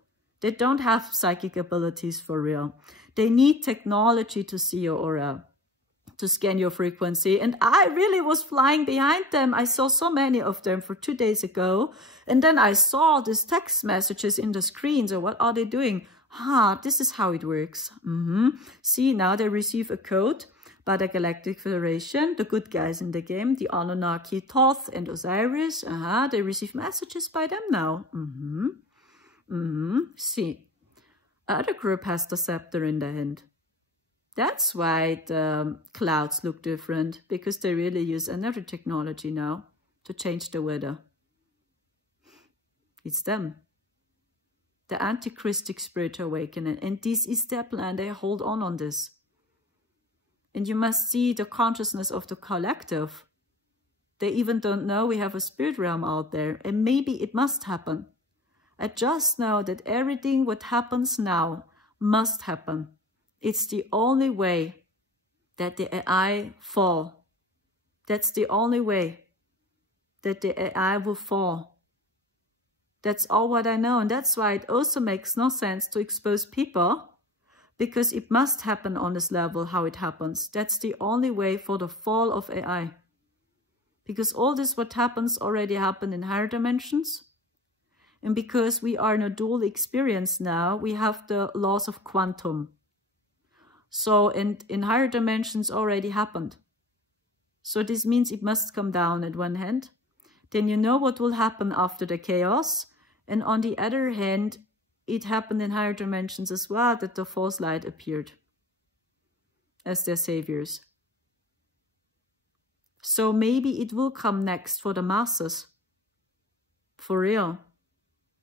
They don't have psychic abilities for real. They need technology to see your aura, to scan your frequency. And I really was flying behind them. I saw so many of them for 2 days ago. And then I saw these text messages in the screen. So what are they doing? This is how it works. See, now they receive a code by the Galactic Federation, the good guys in the game, the Anunnaki, Thoth, and Osiris. They receive messages by them now. See, other group has the scepter in their hand. That's why the clouds look different, because they really use another technology now to change the weather. It's them. The anti-Christic spiritual awakening. And this is their plan. They hold on this. And you must see the consciousness of the collective. They even don't know we have a spirit realm out there. And maybe it must happen. I just know that everything what happens now must happen. It's the only way that the AI fall. That's the only way that the AI will fall. That's all what I know. And that's why it also makes no sense to expose people, because it must happen on this level how it happens. That's the only way for the fall of AI. Because all this what happens already happened in higher dimensions. And because we are in a dual experience now, we have the laws of quantum. So in higher dimensions already happened. So this means it must come down at one hand. Then you know what will happen after the chaos. And on the other hand, it happened in higher dimensions as well, that the false light appeared as their saviors. So maybe it will come next for the masses. For real.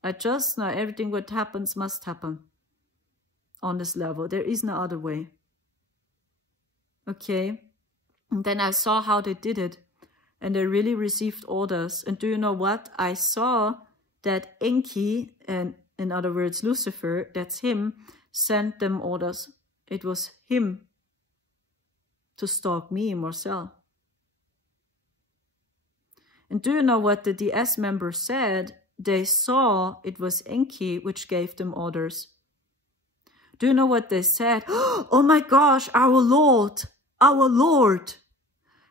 I just know everything what happens must happen on this level. There is no other way. Okay. And then I saw how they did it. And they really received orders. And do you know what? I saw that Enki, and in other words Lucifer, that's him, sent them orders. It was him to stalk me and Marcel. And do you know what the DS members said? They saw it was Enki which gave them orders. Do you know what they said? Oh my gosh, our Lord, our Lord.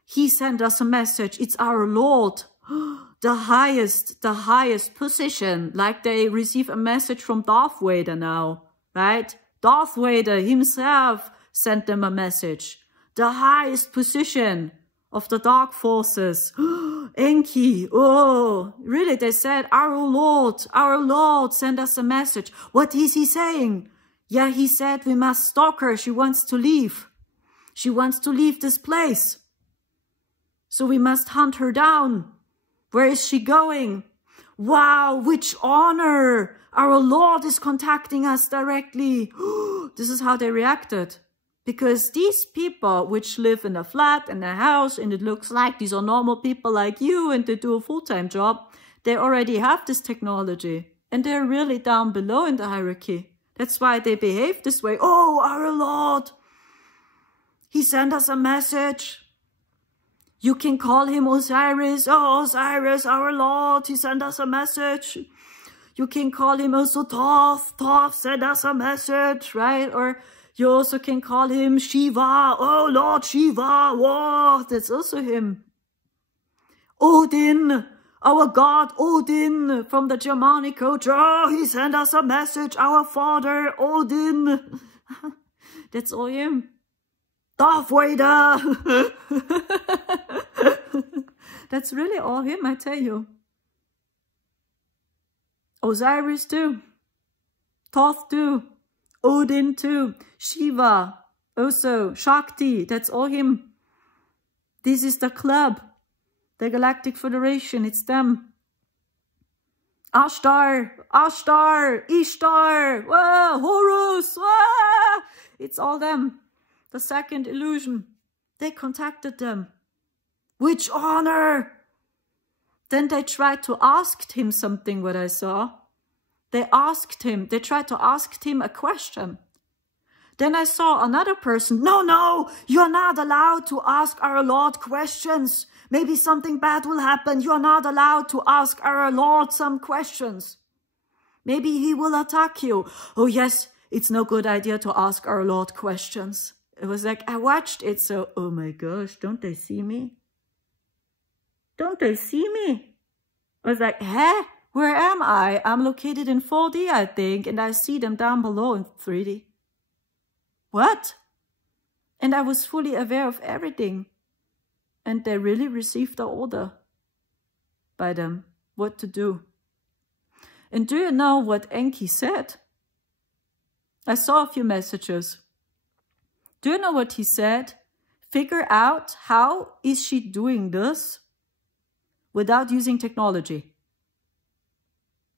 He sent us a message. It's our Lord. The highest position. Like they receive a message from Darth Vader now, right? Darth Vader himself sent them a message. The highest position of the dark forces. Enki, oh, really, they said, our Lord sent us a message. What is he saying? Yeah, he said we must stalk her. She wants to leave. She wants to leave this place. So we must hunt her down. Where is she going? Wow, which honor. Our Lord is contacting us directly. This is how they reacted. Because these people which live in a flat, in a house, and it looks like these are normal people like you and they do a full-time job, they already have this technology. And they're really down below in the hierarchy. That's why they behave this way. Oh, our Lord. He sent us a message. You can call him Osiris. Oh, Osiris, our Lord, he sent us a message. You can call him also Thoth. Thoth sent us a message, right? Or you also can call him Shiva. Oh, Lord Shiva. Whoa, that's also him. Odin, our God Odin from the Germanic culture. Oh, he sent us a message. Our father Odin. That's all him. Darth Vader! That's really all him, I tell you. Osiris too. Thoth too. Odin too. Shiva. Also, Shakti. That's all him. This is the club. The Galactic Federation. It's them. Ashtar. Ashtar. Ishtar. Whoa, Horus. Whoa. It's all them. The second illusion. They contacted them. Which honor? Then they tried to ask him something, what I saw. They tried to ask him a question. Then I saw another person. No, you're not allowed to ask our Lord questions. Maybe something bad will happen. You're not allowed to ask our Lord some questions. Maybe he will attack you. Oh yes, it's no good idea to ask our Lord questions. It was like, I watched it, so, oh my gosh, don't they see me? Don't they see me? I was like, huh? Where am I? I'm located in 4D, I think, and I see them down below in 3D. What? And I was fully aware of everything. And they really received the order by them, what to do. And do you know what Enki said? I saw a few messages. Do you know what he said? Figure out how is she doing this without using technology.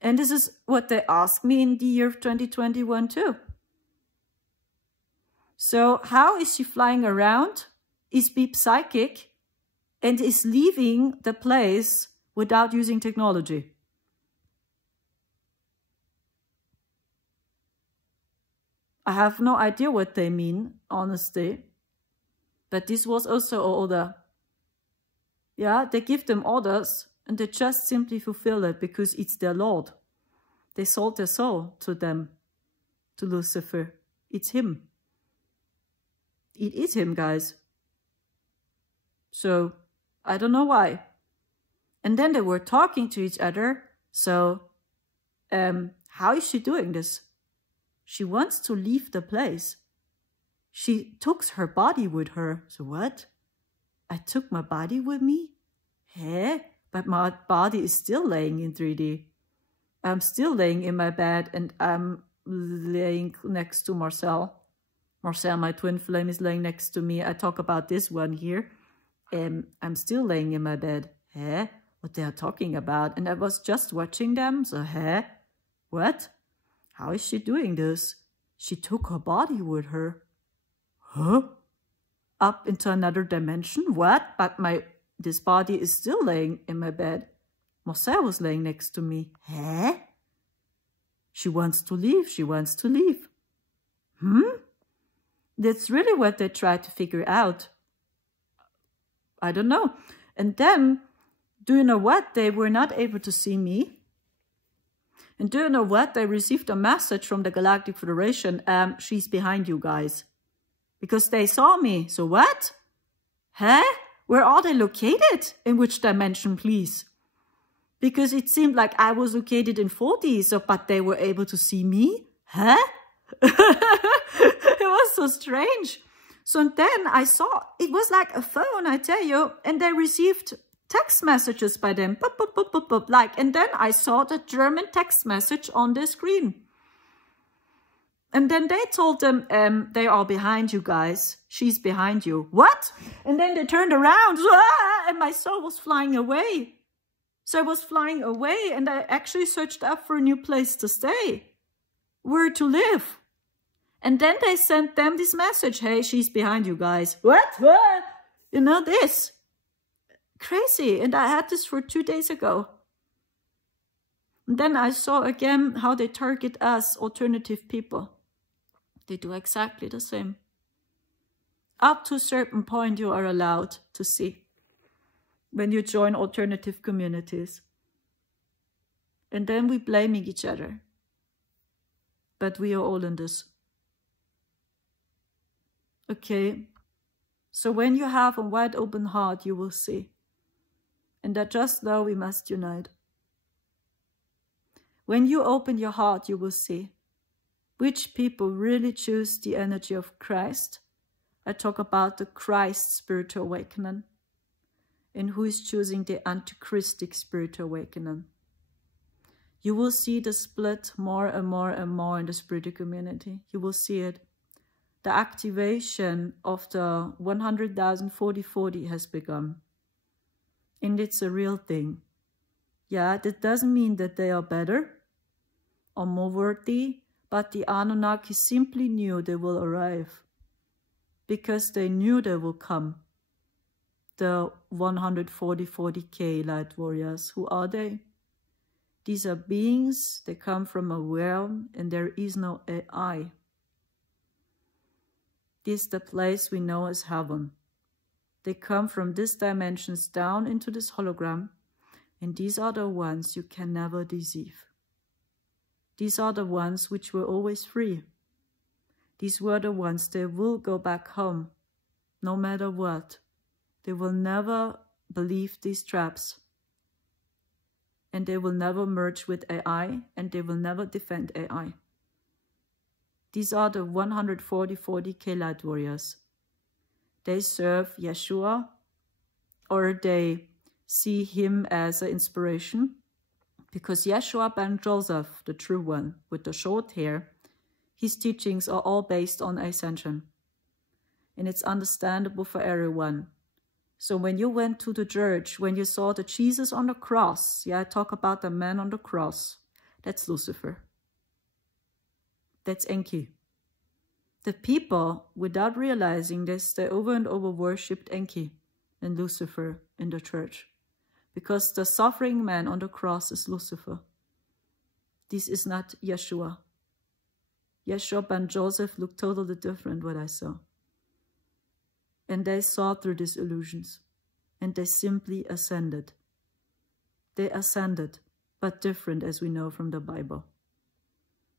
And this is what they asked me in the year of 2021 too. So how is she flying around, is being psychic, and is leaving the place without using technology? I have no idea what they mean, honestly. But this was also an order. Yeah, they give them orders and they just simply fulfill it because it's their Lord. They sold their soul to them, to Lucifer. It's him. It is him, guys. So, I don't know why. And then they were talking to each other. So, how is she doing this? She wants to leave the place. She took her body with her. So what? I took my body with me? Hey, but my body is still laying in 3D. I'm still laying in my bed and I'm laying next to Marcel. Marcel, my twin flame, is laying next to me. I talk about this one here. I'm still laying in my bed. Hey, what they are talking about? And I was just watching them. So, hey, what? How is she doing this? She took her body with her. Huh? Up into another dimension? What? But this body is still laying in my bed. Marcel was laying next to me. Huh? She wants to leave. She wants to leave. That's really what they try to figure out. I don't know. And then, do you know what? They were not able to see me. And do you know what? They received a message from the Galactic Federation. She's behind you guys. Because they saw me. So what? Huh? Where are they located? In which dimension, please? Because it seemed like I was located in 4D, so, but they were able to see me? Huh? It was so strange. So then I saw, it was like a phone, I tell you, and they received text messages by them, and then I saw the German text message on the screen. And then they told them, they are behind you guys. She's behind you. What? And then they turned around, and my soul was flying away. So I was flying away, and I actually searched up for a new place to stay, where to live. And then they sent them this message, hey, she's behind you guys. What? You know this. Crazy. And I had this for 2 days ago. And then I saw again how they target us, alternative people. They do exactly the same. Up to a certain point you are allowed to see when you join alternative communities. And then we blaming each other. But we are all in this. Okay. So when you have a wide open heart, you will see. And that just now we must unite. When you open your heart, you will see which people really choose the energy of Christ I talk about the Kryst spiritual awakening, and who is choosing the antichristic spiritual awakening. You will see the split more and more and more in the spiritual community. You will see it. The activation of the 100,000 40-40 has begun. And it's a real thing. Yeah, that doesn't mean that they are better or more worthy, but the Anunnaki simply knew they will arrive. Because they knew they will come. The 140-40K light warriors, who are they? These are beings, they come from a realm and there is no AI. This is the place we know as heaven. They come from these dimensions down into this hologram, and these are the ones you can never deceive. These are the ones which were always free. These were the ones that will go back home, no matter what. They will never believe these traps. And they will never merge with AI, and they will never defend AI. These are the 140-40K light warriors. They serve Yeshua, or they see him as an inspiration, because Yeshua ben Joseph, the true one, with the short hair, his teachings are all based on Ascension. And it's understandable for everyone. So when you went to the church, when you saw the Jesus on the cross, yeah, I talk about the man on the cross, that's Lucifer. That's Enki. The people, without realizing this, they over and over worshipped Enki and Lucifer in the church. Because the suffering man on the cross is Lucifer. This is not Yeshua. Yeshua ben Joseph looked totally different what I saw. And they saw through these illusions. And they simply ascended. They ascended, but different as we know from the Bible.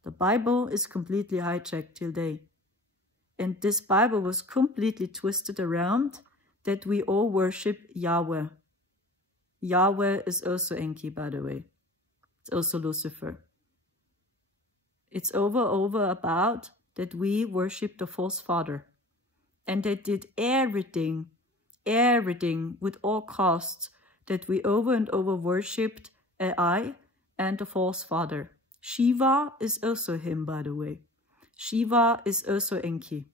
The Bible is completely hijacked till day. And this Bible was completely twisted around that we all worship Yahweh. Yahweh is also Enki, by the way. It's also Lucifer. It's over about that we worship the false father. And they did everything with all costs, that we over and over worshipped AI and the false father. Shiva is also him, by the way. Shiva is also Enki.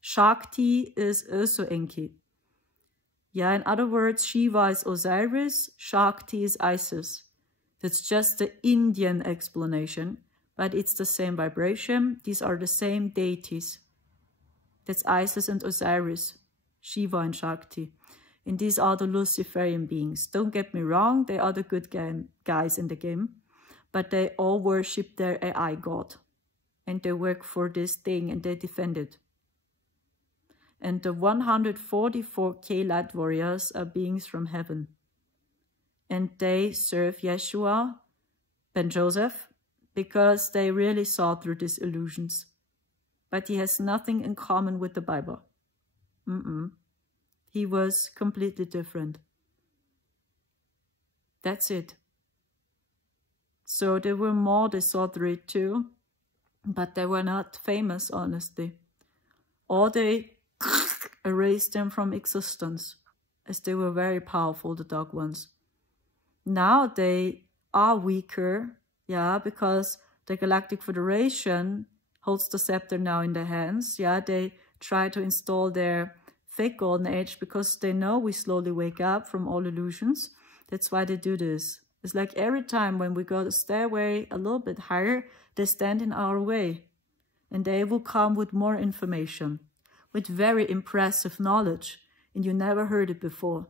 Shakti is also Enki. Yeah, in other words, Shiva is Osiris, Shakti is Isis. That's just the Indian explanation, but it's the same vibration. These are the same deities. That's Isis and Osiris, Shiva and Shakti. And these are the Luciferian beings. Don't get me wrong, they are the good guys in the game, but they all worship their AI god. And they work for this thing and they defend it. And the 144K light warriors are beings from heaven. And they serve Yeshua ben Joseph because they really saw through these illusions. But he has nothing in common with the Bible. He was completely different. That's it. So there were more, they saw through it too, but they were not famous, honestly. Or they erased them from existence, as they were very powerful, the dark ones. Now they are weaker, yeah, because the Galactic Federation holds the scepter now in their hands. Yeah, they try to install their fake golden age because they know we slowly wake up from all illusions. That's why they do this. It's like every time when we go to stairway a little bit higher, they stand in our way. And they will come with more information, with very impressive knowledge, and you never heard it before.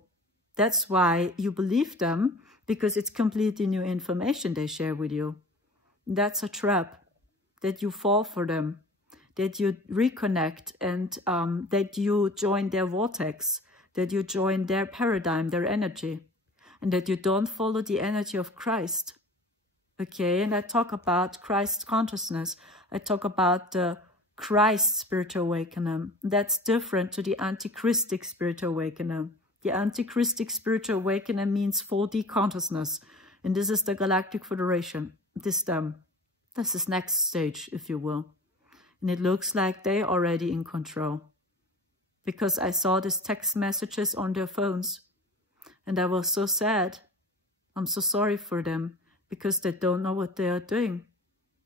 That's why you believe them, because it's completely new information they share with you. That's a trap, that you fall for them, that you reconnect and that you join their vortex, that you join their paradigm, their energy, and that you don't follow the energy of Christ. Okay, and I talk about Christ consciousness. I talk about the Kryst spiritual awakening. That's different to the antichristic spiritual awakening. The antichrystic spiritual awakening means 4D consciousness, and this is the Galactic Federation. This is next stage, if you will. And it looks like they're already in control. because I saw these text messages on their phones. And I was so sad. I'm so sorry for them, because they don't know what they are doing.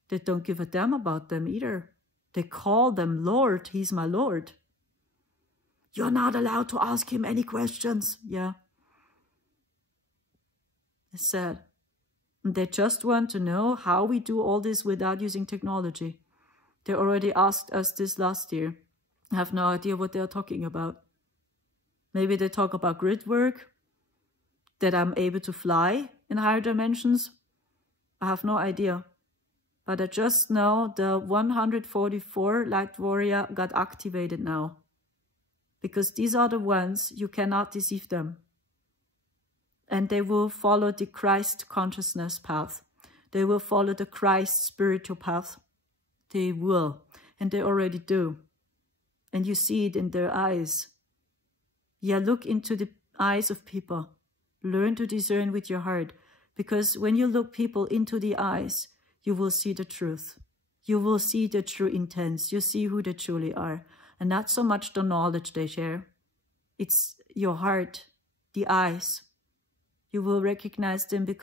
They don't give a damn about them either. They call them Lord. He's my Lord. You're not allowed to ask him any questions. Yeah. It's sad. And they just want to know how we do all this without using technology. They already asked us this last year. I have no idea what they are talking about. Maybe they talk about grid work, that I'm able to fly in higher dimensions. I have no idea. But I just know the 144 Light Warrior got activated now. Because these are the ones, you cannot deceive them. And they will follow the Christ consciousness path. They will follow the Christ spiritual path. They will. And they already do. And you see it in their eyes. Yeah, look into the eyes of people. Learn to discern with your heart. Because when you look people into the eyes, you will see the truth. You will see the true intents. You see who they truly are. And not so much the knowledge they share. It's your heart, the eyes. You will recognize them because